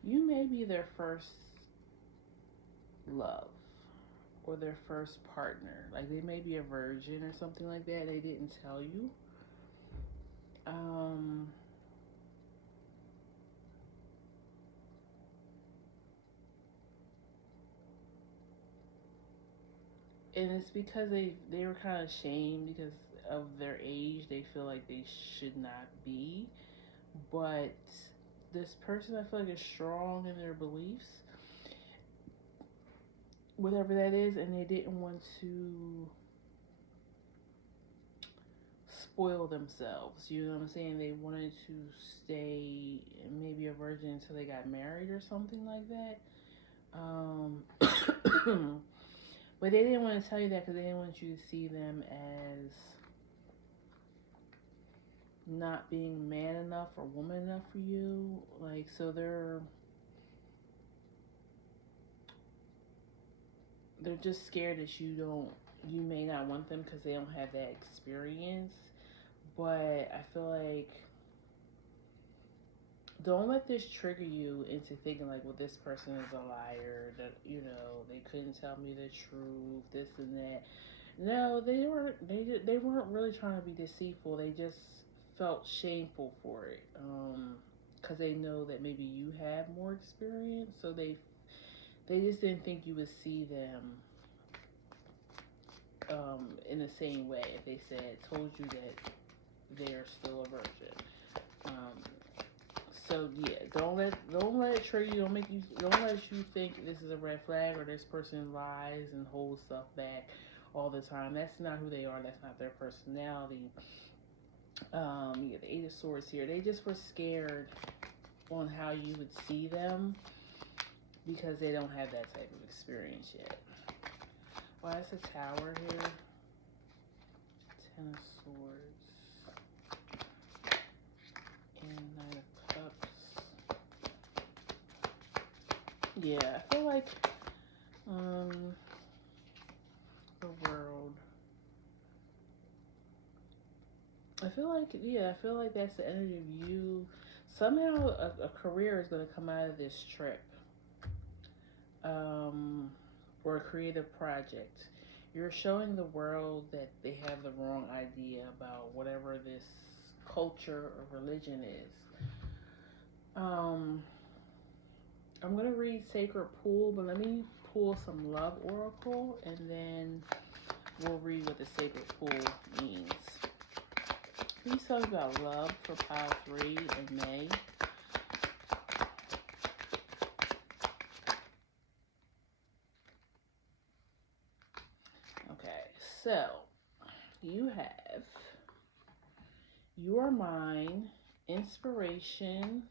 you may be their first love or their first partner. Like they may be a virgin or something like that. They didn't tell you. Um, and it's because they were kind of shamed because of their age. They feel like they should not be, but this person I feel like is strong in their beliefs, whatever that is, and they didn't want to spoil themselves. You know what I'm saying? They wanted to stay maybe a virgin until they got married or something like that. But they didn't want to tell you that because they didn't want you to see them as not being man enough or woman enough for you. Like, so they're just scared that you may not want them because they don't have that experience. But I feel like don't let this trigger you into thinking like, well, this person is a liar, that they couldn't tell me the truth, this and that. No, they weren't really trying to be deceitful. They just felt shameful for it, because they know that maybe you have more experience, so they just didn't think you would see them in the same way if they told you that they're still a virgin. Um, so yeah, don't let it trigger you. Don't let you think this is a red flag or this person lies and holds stuff back all the time. That's not who they are. That's not their personality. Yeah, the Eight of Swords here. They just were scared on how you would see them because they don't have that type of experience yet. Well, that's a Tower here. Ten of Swords and Nine of Cups. Yeah, I feel like um the World. I feel like that's the energy of you. Somehow a career is going to come out of this trip, um, or a creative project. You're showing the world that they have the wrong idea about whatever this culture or religion is. Um, I'm going to read Sacred Pool, but let me pull some Love Oracle and then we'll read what the Sacred Pool means. Please tell me about love for pile 3 in May. Okay, so you have You Are Mine, Inspiration,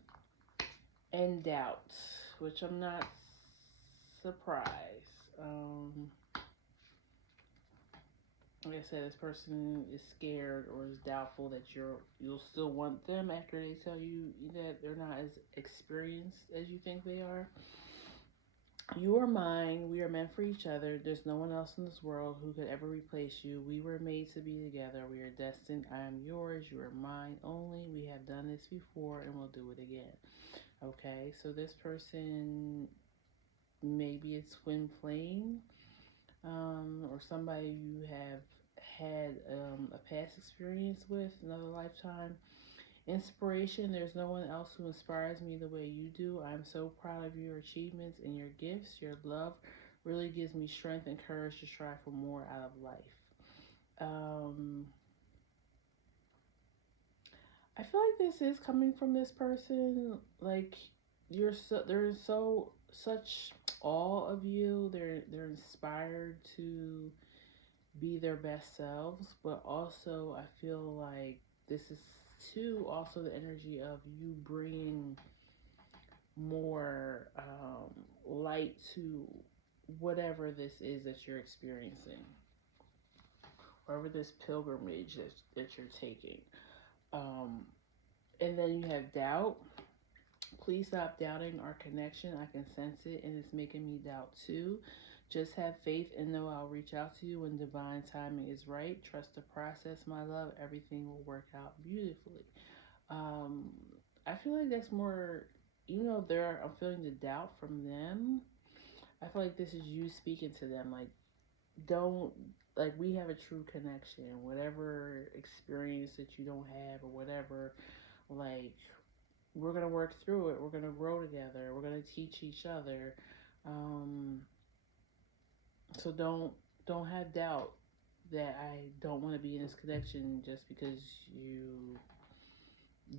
and Doubt, which I'm not surprised. Like I said, this person is scared or is doubtful that you'll still want them after they tell you that they're not as experienced as you think they are. You are mine. We are meant for each other. There's no one else in this world who could ever replace you. We were made to be together. We are destined. I am yours. You are mine only. We have done this before and we'll do it again. Okay, so this person maybe a twin flame, or somebody you have had a past experience with, another lifetime. Inspiration, there's no one else who inspires me the way you do. I'm so proud of your achievements and your gifts. Your love really gives me strength and courage to strive for more out of life. Um, I feel like this is coming from this person. Like they're so such awe of you. They're inspired to be their best selves, but also I feel like this is too also the energy of you bringing more light to whatever this is that you're experiencing, whatever this pilgrimage that you're taking. Um, and then you have doubt. Please stop doubting our connection. I can sense it and it's making me doubt too. Just have faith and know I'll reach out to you when divine timing is right. Trust the process, my love. Everything will work out beautifully. Um, I feel like that's more, I'm feeling the doubt from them. I feel like this is you speaking to them. Like, don't, like, we have a true connection. Whatever experience that you don't have or whatever, like, we're gonna work through it. We're gonna grow together. We're gonna teach each other. Um, so don't have doubt that I don't want to be in this connection just because you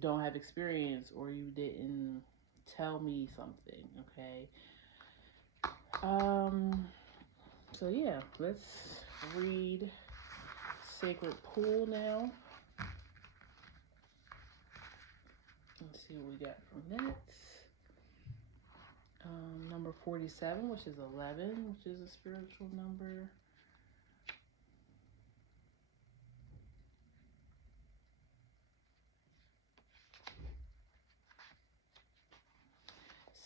don't have experience or you didn't tell me something. Okay. Um. So yeah, let's read Sacred Pool now. Let's see what we got from that. Number 47, which is 11, which is a spiritual number.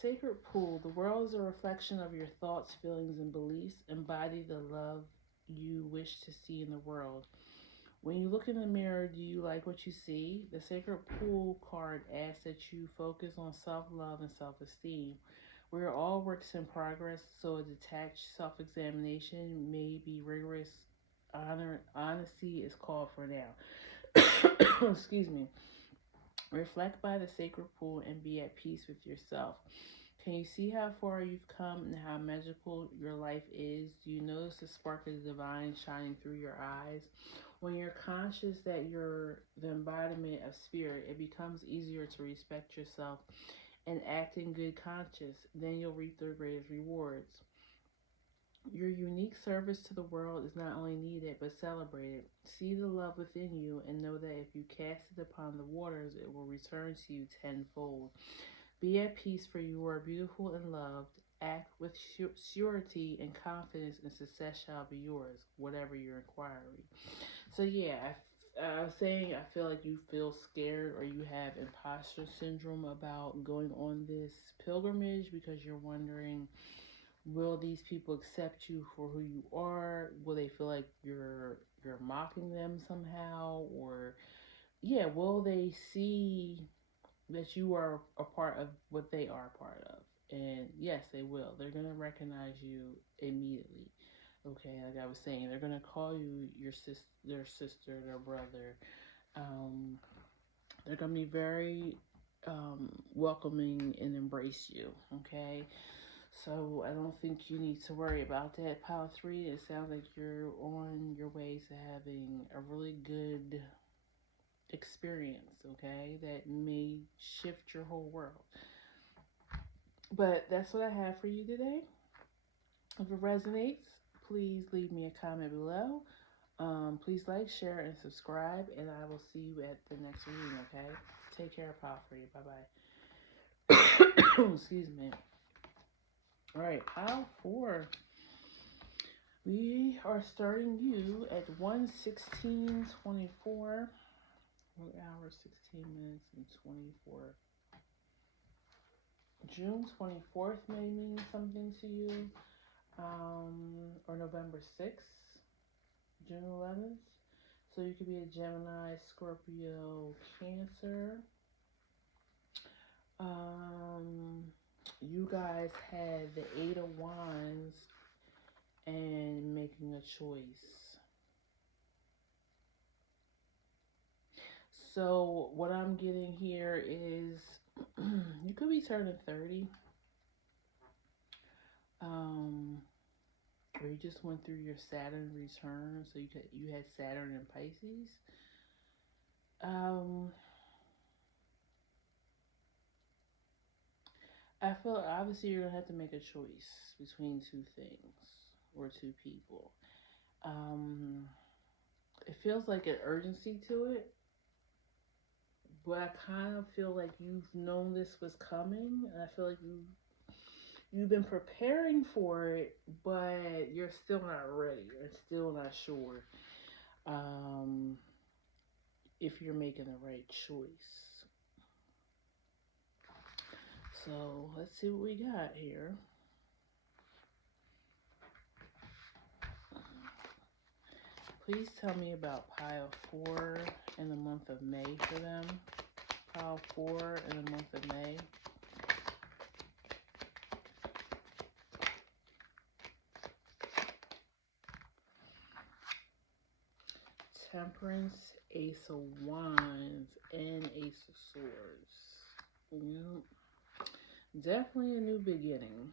Sacred Pool. The world is a reflection of your thoughts, feelings, and beliefs. Embody the love you wish to see in the world. When you look in the mirror, do you like what you see? The Sacred Pool card asks that you focus on self love and self esteem. We are all works in progress, so a detached self examination may be rigorous. Honesty is called for now. Excuse me. Reflect by the sacred pool and be at peace with yourself. Can you see how far you've come and how magical your life is? Do you notice the spark of the divine shining through your eyes? When you're conscious that you're the embodiment of spirit, it becomes easier to respect yourself and act in good conscience. Then you'll reap the greatest rewards. Your unique service to the world is not only needed but celebrated. See the love within you and know that if you cast it upon the waters, it will return to you tenfold. Be at peace, for you are beautiful and loved. Act with surety and confidence, and success shall be yours, whatever your inquiry. So, yeah, I was saying I feel like you feel scared or you have imposter syndrome about going on this pilgrimage because you're wondering, will these people accept you for who you are? Will they feel like you're mocking them somehow? Or yeah, will they see that you are a part of what they are a part of? And yes, they will. They're gonna recognize you immediately. Okay, like I was saying, they're gonna call you their sister, their brother. Um, they're gonna be very welcoming and embrace you. Okay, so I don't think you need to worry about that. Pile three, it sounds like you're on your way to having a really good experience, okay, that may shift your whole world. But that's what I have for you today. If it resonates, please leave me a comment below. Please like, share, and subscribe, and I will see you at the next reading, okay? Take care, Pile 3. Bye-bye. Excuse me. All right, Pile 4. We are starting you at 1:16:24. 1 hour, 16 minutes, and 24. June 24th may mean something to you, or November 6th, June 11th. So you could be a Gemini, Scorpio, Cancer. You guys had the Eight of Wands and making a choice. So what I'm getting here is you could be turning 30. Or you just went through your Saturn return, so you had Saturn in Pisces. I feel obviously you're gonna have to make a choice between two things or two people. It feels like an urgency to it, but I kind of feel like you've known this was coming, and I feel like you've been preparing for it, but you're still not ready. You're still not sure if you're making the right choice. So let's see what we got here. Please tell me about Pile 4 in the month of May for them. Pile 4 in the month of May. Temperance, Ace of Wands, and Ace of Swords. Yep. Definitely a new beginning.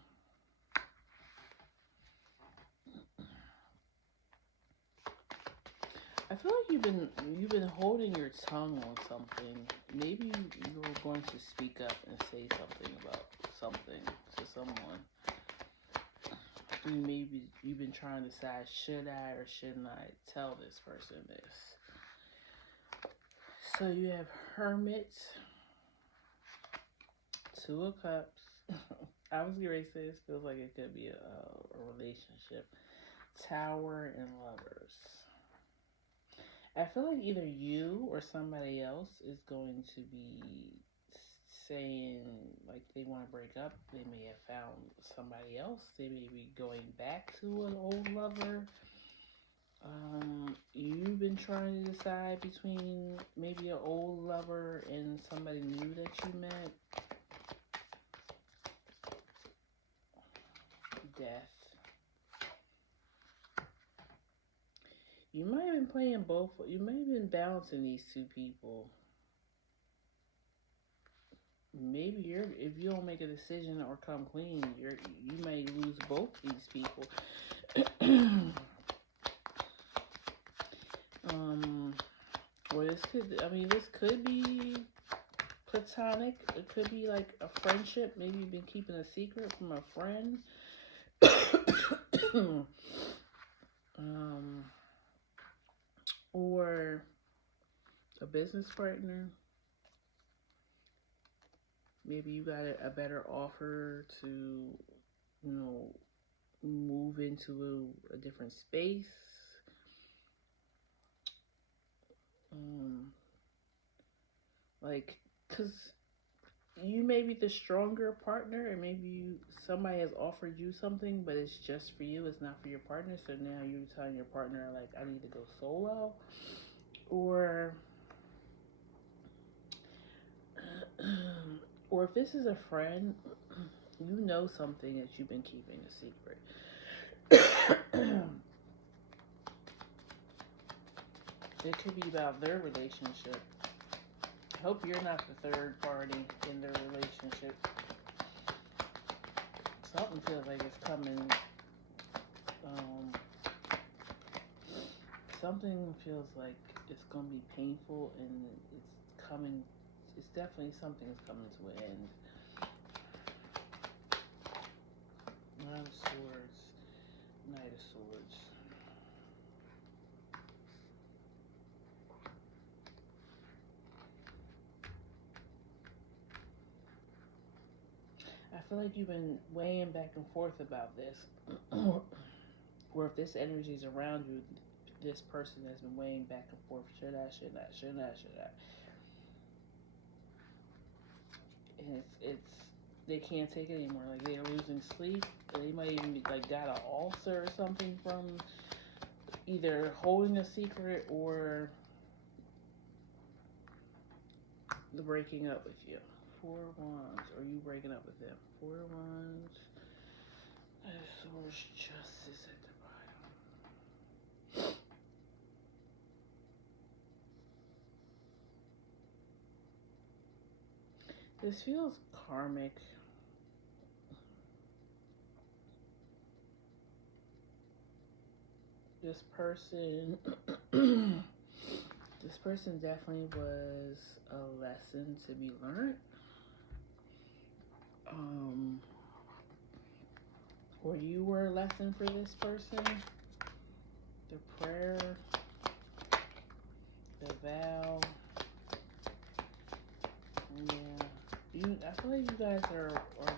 I feel like you've been holding your tongue on something. Maybe you were going to speak up and say something about something to someone. Maybe you've been trying to decide, should I or shouldn't I tell this person this? So you have Hermit, Two of Cups. I was going to say this feels like it could be a relationship. Tower and Lovers. I feel like either you or somebody else is going to be saying like they want to break up. They may have found somebody else. They may be going back to an old lover. You've been trying to decide between maybe an old lover and somebody new that you met. Death. You might have been playing both. You might have been balancing these two people. maybe if you don't make a decision or come clean, you may lose both these people. um, or this could be platonic. It could be like a friendship. Maybe you've been keeping a secret from a friend. um, or a business partner. Maybe you got a better offer to, you know, move into a different space. Um, like, cause you may be the stronger partner, and somebody has offered you something, but it's just for you. It's not for your partner. So now you're telling your partner, like, I need to go solo, or or if this is a friend, you know something that you've been keeping a secret. It could be about their relationship. I hope you're not the third party in their relationship. Something feels like it's coming. Um, Something feels like it's going to be painful, and it's coming. It's definitely something is coming to an end. Nine of Swords, Knight of Swords. I feel like you've been weighing back and forth about this. Or if this energy is around you, this person has been weighing back and forth. Should I, should I, should I, should I? And it's they can't take it anymore. Like, they're losing sleep. They might even like got an ulcer or something from either holding a secret or the breaking up with you. Four of Wands. Are you breaking up with them? Four of Wands. Swords, Justice at the bottom. This feels karmic. This person this person definitely was a lesson to be learned. Or you were a lesson for this person. The prayer, the vow. Yeah. I feel like you guys are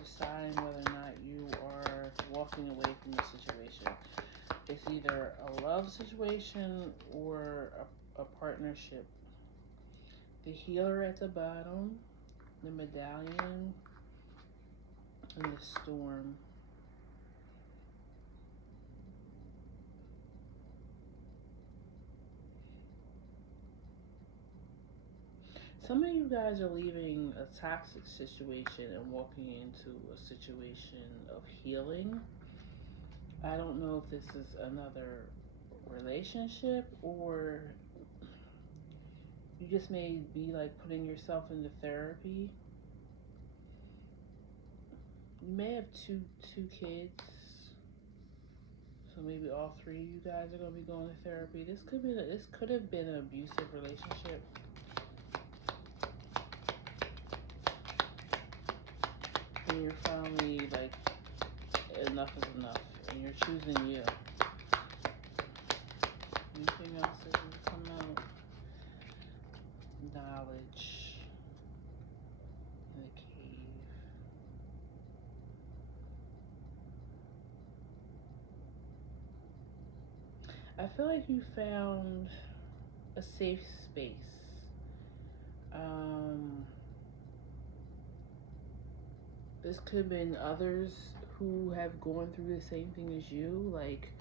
deciding whether or not you are walking away from the situation. It's either a love situation or a partnership. The healer at the bottom, the medallion, and the storm. Some of you guys are leaving a toxic situation and walking into a situation of healing. I don't know if this is another relationship, or you just may be like putting yourself into therapy. You may have two kids, so maybe all three of you guys are gonna be going to therapy. This could have been an abusive relationship. And you're finally like, enough is enough, and you're choosing you. Anything else that can come out? Knowledge. The cave. I feel like you found a safe space. This could have been others who have gone through the same thing as you. Like,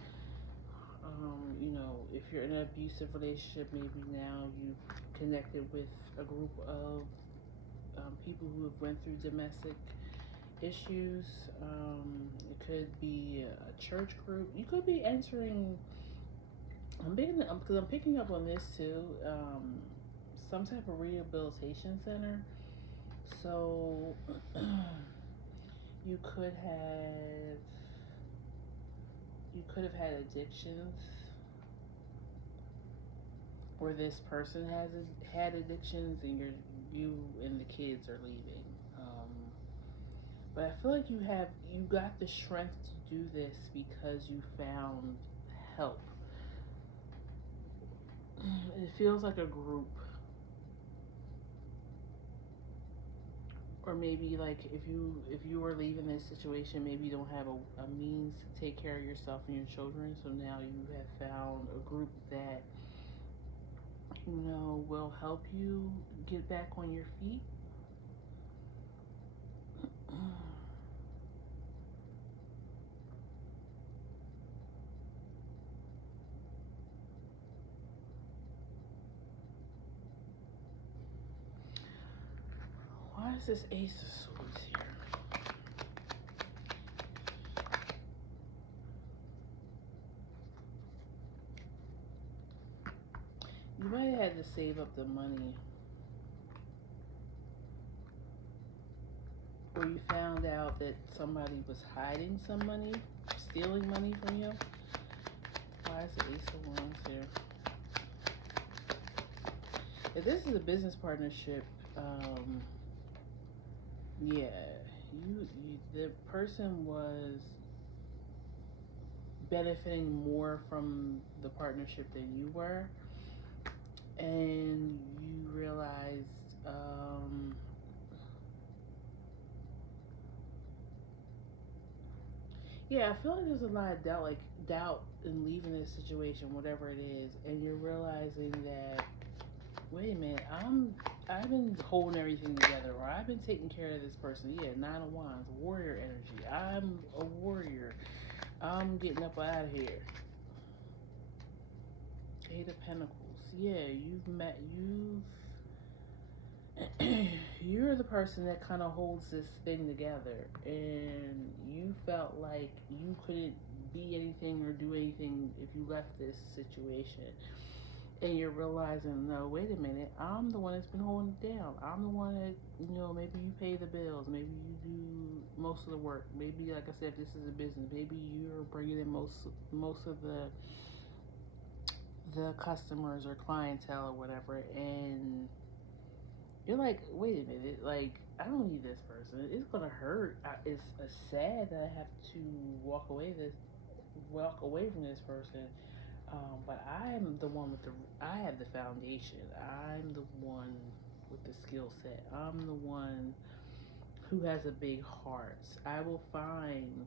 if you're in an abusive relationship, maybe now you've connected with a group of people who have went through domestic issues. It could be a church group. You could be entering. Because I'm picking up on this too. Some type of rehabilitation center. So you could have had addictions, or this person had addictions, and you and the kids are leaving. But I feel like you got the strength to do this because you found help. It feels like a group, or maybe like if you were leaving this situation, maybe you don't have a means to take care of yourself and your children. So now you have found a group that will help you get back on your feet. Why is this Ace of Swords here? You might have had to save up the money, or you found out that somebody was hiding some money, stealing money from you. Why is the Ace of Wands here? If this is a business partnership, yeah, the person was benefiting more from the partnership than you were, and you realized, yeah, I feel like there's a lot of doubt in leaving this situation, whatever it is, and you're realizing that, wait a minute, I've been holding everything together, or I've been taking care of this person. Yeah, Nine of Wands, warrior energy. I'm a warrior. I'm getting up out of here. Eight of Pentacles. Yeah, you're the person that kind of holds this thing together, and you felt like you couldn't be anything or do anything if you left this situation. And you're realizing, no, wait a minute, I'm the one that's been holding it down. I'm the one that, maybe you pay the bills, maybe you do most of the work. Maybe, like I said, if this is a business, maybe you're bringing in most of the customers or clientele or whatever, and you're like, wait a minute, like, I don't need this person. It's gonna hurt. It's sad that I have to walk away from this person. But I'm the one I have the foundation. I'm the one with the skill set. I'm the one who has a big heart. I will find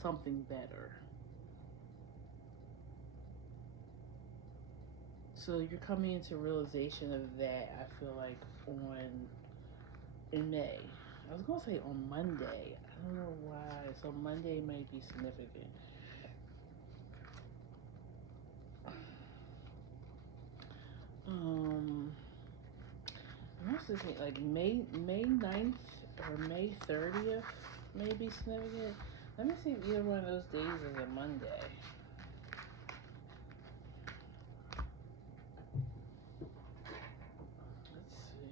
something better. So you're coming into realization of that, I feel like, in May. I was gonna say on Monday. I don't know why. So Monday might be significant. I'm also thinking like May 9th or May 30th may be significant. Let me see if either one of those days is a Monday. Let's see.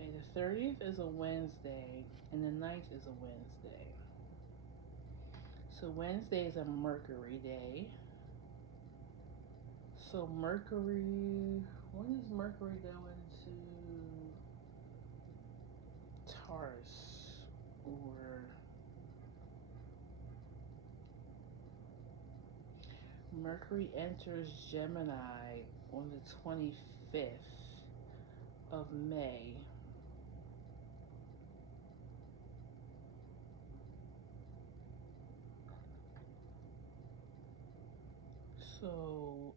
Okay, the 30th is a Wednesday, and the 9th is a Wednesday. So Wednesday is a Mercury day. So Mercury, when is Mercury going to Taurus? Or Mercury enters Gemini on the 25th of May. So,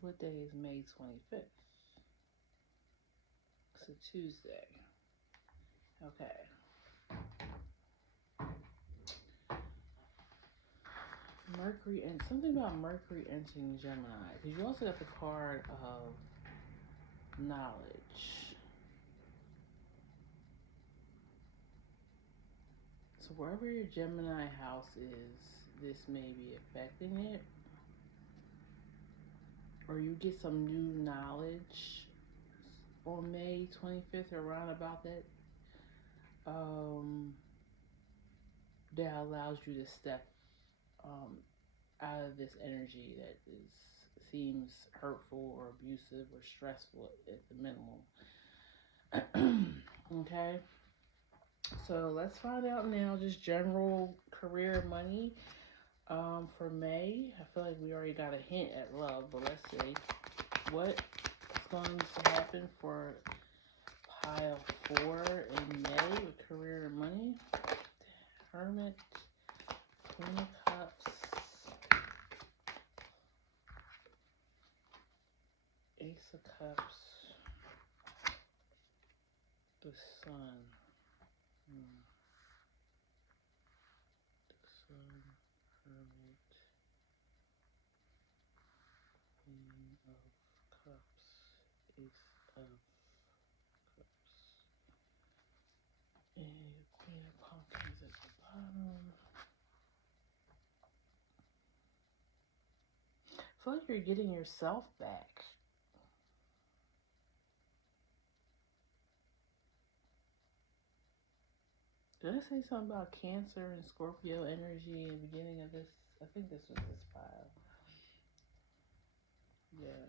what day is May 25th? It's a Tuesday. Okay. Mercury, and something about Mercury entering Gemini, because you also got the card of knowledge. So wherever your Gemini house is, this may be affecting it. Or you get some new knowledge on May 25th, around about that, um, that allows you to step um, out of this energy that seems hurtful or abusive or stressful at the minimum. Okay, so let's find out now just general career and money for May. I feel like we already got a hint at love, but let's see what's going to happen for pile 4 in May with career and money. Hermit, Queen of Cups, Ace of Cups, the Sun. The Sun, Hermit, Queen of Cups, Ace of Cups, and Queen of Pumpkins at the bottom. I feel like you're getting yourself back. Did I say something about Cancer and Scorpio energy in the beginning of this? I think this was this pile. Yeah.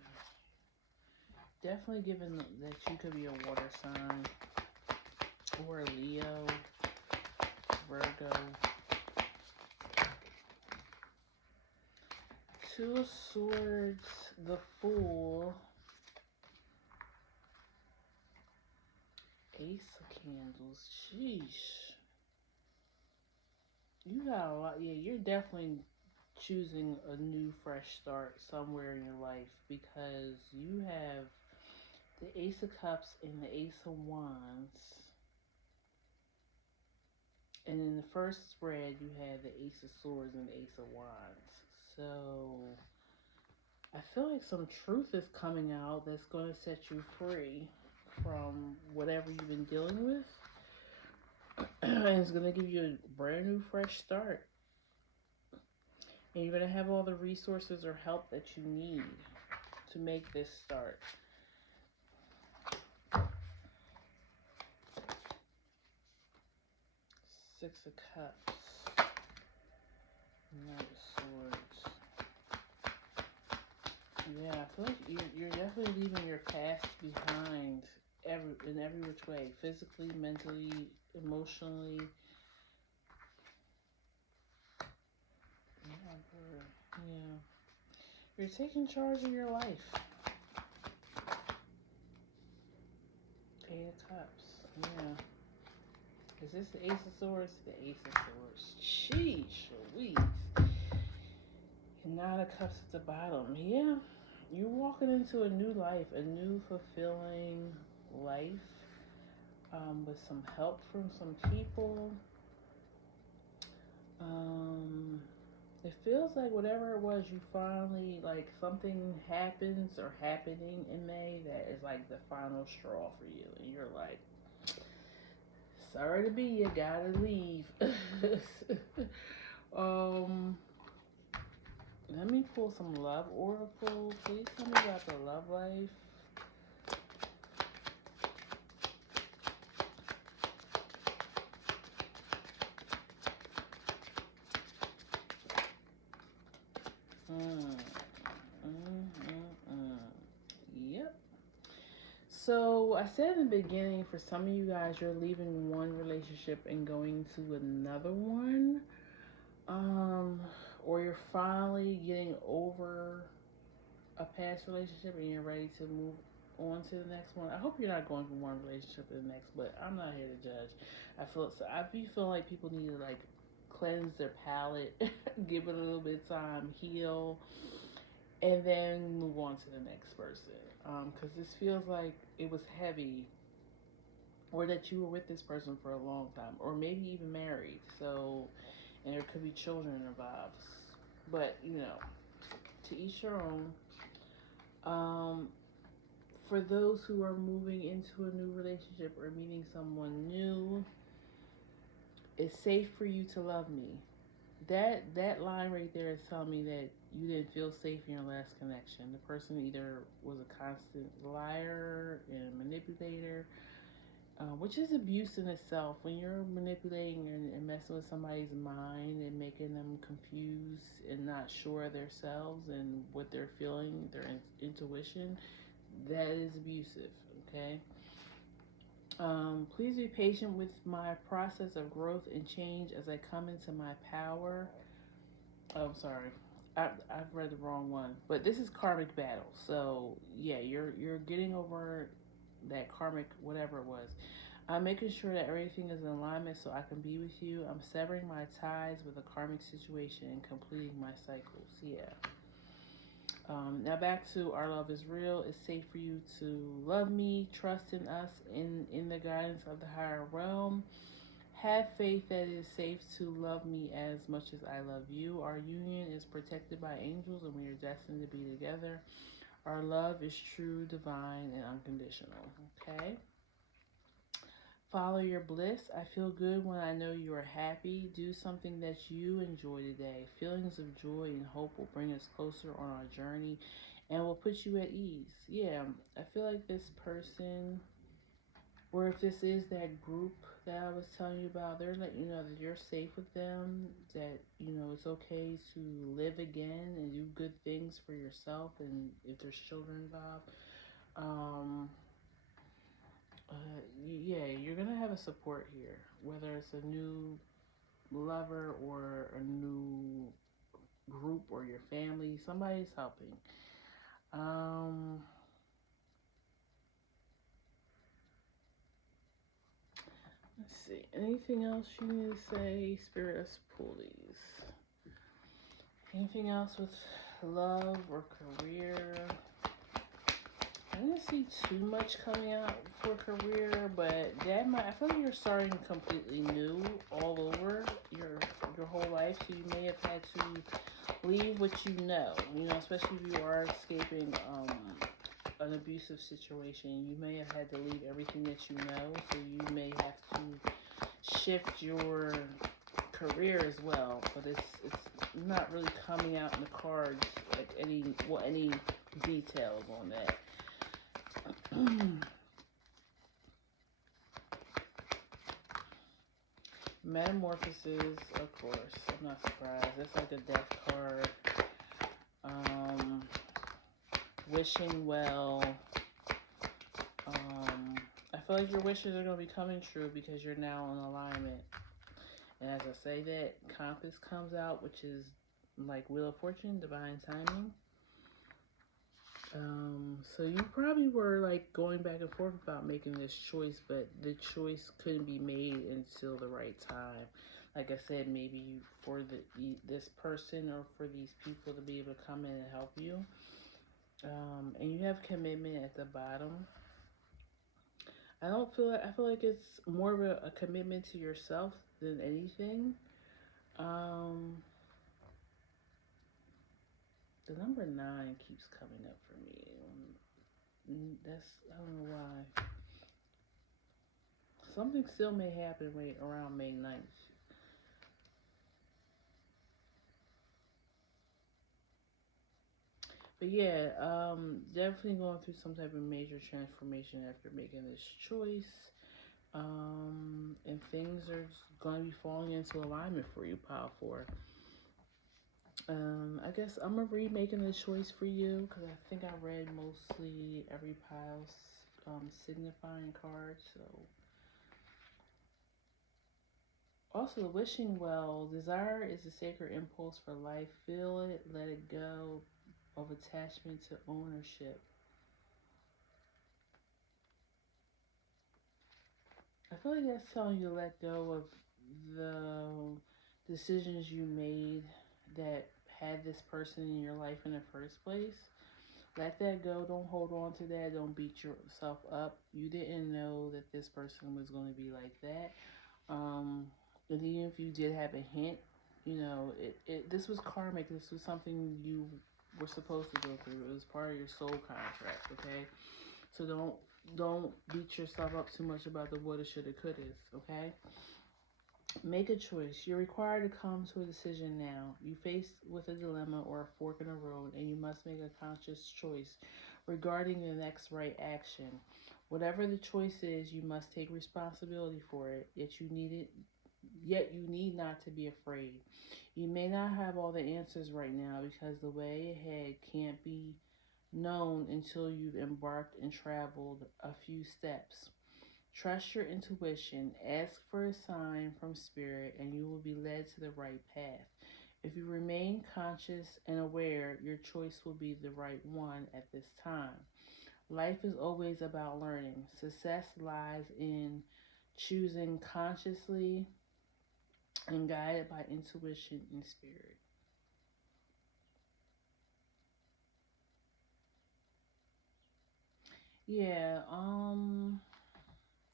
Definitely given that you could be a water sign or a Leo, Virgo. Two of Swords, the Fool, Ace of Candles. Sheesh. You got a lot. Yeah, you're definitely choosing a new fresh start somewhere in your life because you have the Ace of Cups and the Ace of Wands. And in the first spread, you had the Ace of Swords and the Ace of Wands. So I feel like some truth is coming out that's going to set you free from whatever you've been dealing with. And it's going to give you a brand new, fresh start. And you're going to have all the resources or help that you need to make this start. Six of Cups. Knight of Swords. Yeah, I feel like you're definitely leaving your past behind in every which way. Physically, mentally, emotionally. Yeah. You're taking charge of your life. Eight of Cups. Yeah. Is this the Ace of Swords? The Ace of Swords. Sheesh, Louise. And Nine of Cups at the bottom. Yeah. You're walking into a new life, a new fulfilling life, with some help from some people. It feels like whatever it was, you finally, like, something happens or happening in May that is like the final straw for you, and you're like, sorry to be, you gotta leave. Let me pull some love oracle. Please tell me about the love life. Yep. So I said in the beginning, for some of you guys, you're leaving one relationship and going to another one. Or you're finally getting over a past relationship and you're ready to move on to the next one. I hope you're not going from one relationship to the next, but I'm not here to judge. I feel like people need to, like, cleanse their palate, give it a little bit of time, heal, and then move on to the next person. Because this feels like it was heavy, or that you were with this person for a long time, or maybe even married. So, and there could be children involved. But, to each your own. For those who are moving into a new relationship or meeting someone new, It's safe for you to love me. That line right there is telling me that you didn't feel safe in your last connection. The person either was a constant liar and manipulator, which is abuse in itself. When you're manipulating and messing with somebody's mind and making them confused and not sure of themselves and what they're feeling, their intuition, that is abusive. Okay. Please be patient with my process of growth and change as I come into my power. Oh, sorry. I've read the wrong one, but this is karmic battle. So yeah, you're getting over that karmic whatever it was. I'm making sure that everything is in alignment so I can be with you. I'm severing my ties with a karmic situation and completing my cycles. Yeah. Now back to our love is real. It's safe for you to love me, trust in us, in the guidance of the higher realm. Have faith that it is safe to love me as much as I love you. Our union is protected by angels and we are destined to be together. Our love is true, divine, and unconditional. Okay? Follow your bliss. I feel good when I know you are happy. Do something that you enjoy today. Feelings of joy and hope will bring us closer on our journey and will put you at ease. Yeah, I feel like this person, or if this is that group that I was telling you about, they're letting you know that you're safe with them, that, it's okay to live again and do good things for yourself, and if there's children involved. Um, yeah, you're gonna have a support here, whether it's a new lover or a new group or your family. Somebody's helping. Um, let's see. Anything else you need to say? Spirit, let's pull these. Anything else with love or career? I didn't see too much coming out for career, but that might. I feel like you're starting completely new all over your whole life. So you may have had to leave what you know. Especially if you are escaping an abusive situation. You may have had to leave everything that you know. So you may have to shift your career as well. But it's not really coming out in the cards like any details on that. Metamorphosis, of course. I'm not surprised. That's like a death card. Wishing well. I feel like your wishes are going to be coming true because you're now in alignment. And as I say that, compass comes out, which is like Wheel of Fortune, divine timing. So you probably were like going back and forth about making this choice, but the choice couldn't be made until the right time. Like I said, maybe for this person or for these people to be able to come in and help you. And you have commitment at the bottom. I feel like it's more of a commitment to yourself than anything. Um, the number 9 keeps coming up for me. I don't know why. Something still may happen right around May 9th. But yeah, definitely going through some type of major transformation after making this choice. And things are going to be falling into alignment for you, Pile 4. I guess I'm going to read making the choice for you because I think I read mostly every pile's signifying card. So, also, the wishing well. Desire is a sacred impulse for life. Feel it, let it go, of attachment to ownership. I feel like that's telling you to let go of the decisions you made that had this person in your life in the first place. Let that go. Don't hold on to that. Don't beat yourself up. You didn't know that this person was going to be like that. And even if you did have a hint, this was karmic. This was something you were supposed to go through. It was part of your soul contract. Okay, so don't beat yourself up too much about the woulda, shoulda, couldas. Okay. Make a choice. You're required to come to a decision now. You face with a dilemma or a fork in the road, and you must make a conscious choice regarding the next right action. Whatever the choice is, you must take responsibility for it. Yet you need not to be afraid. You may not have all the answers right now because the way ahead can't be known until you've embarked and traveled a few steps. Trust your intuition, ask for a sign from spirit, and you will be led to the right path. If you remain conscious and aware, your choice will be the right one at this time. Life is always about learning. Success lies in choosing consciously and guided by intuition and spirit. Yeah,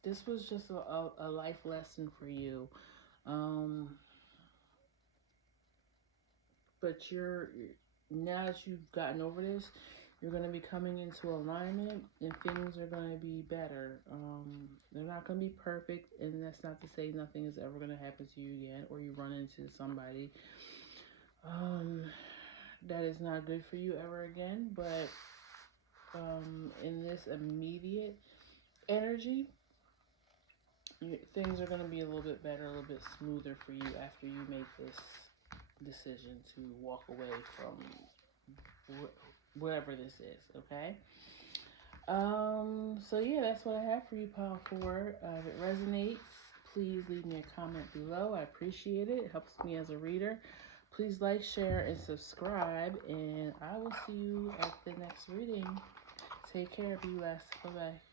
this was just a life lesson for you. Um, but now that you've gotten over this, you're going to be coming into alignment and things are going to be better. They're not going to be perfect, and that's not to say nothing is ever going to happen to you again or you run into somebody um, that is not good for you ever again. But in this immediate energy, things are going to be a little bit better, a little bit smoother for you after you make this decision to walk away from whatever this is, okay? So yeah, that's what I have for you, Pile 4. If it resonates, please leave me a comment below. I appreciate it. It helps me as a reader. Please like, share, and subscribe, and I will see you at the next reading. Take care. Be blessed. Bye-bye.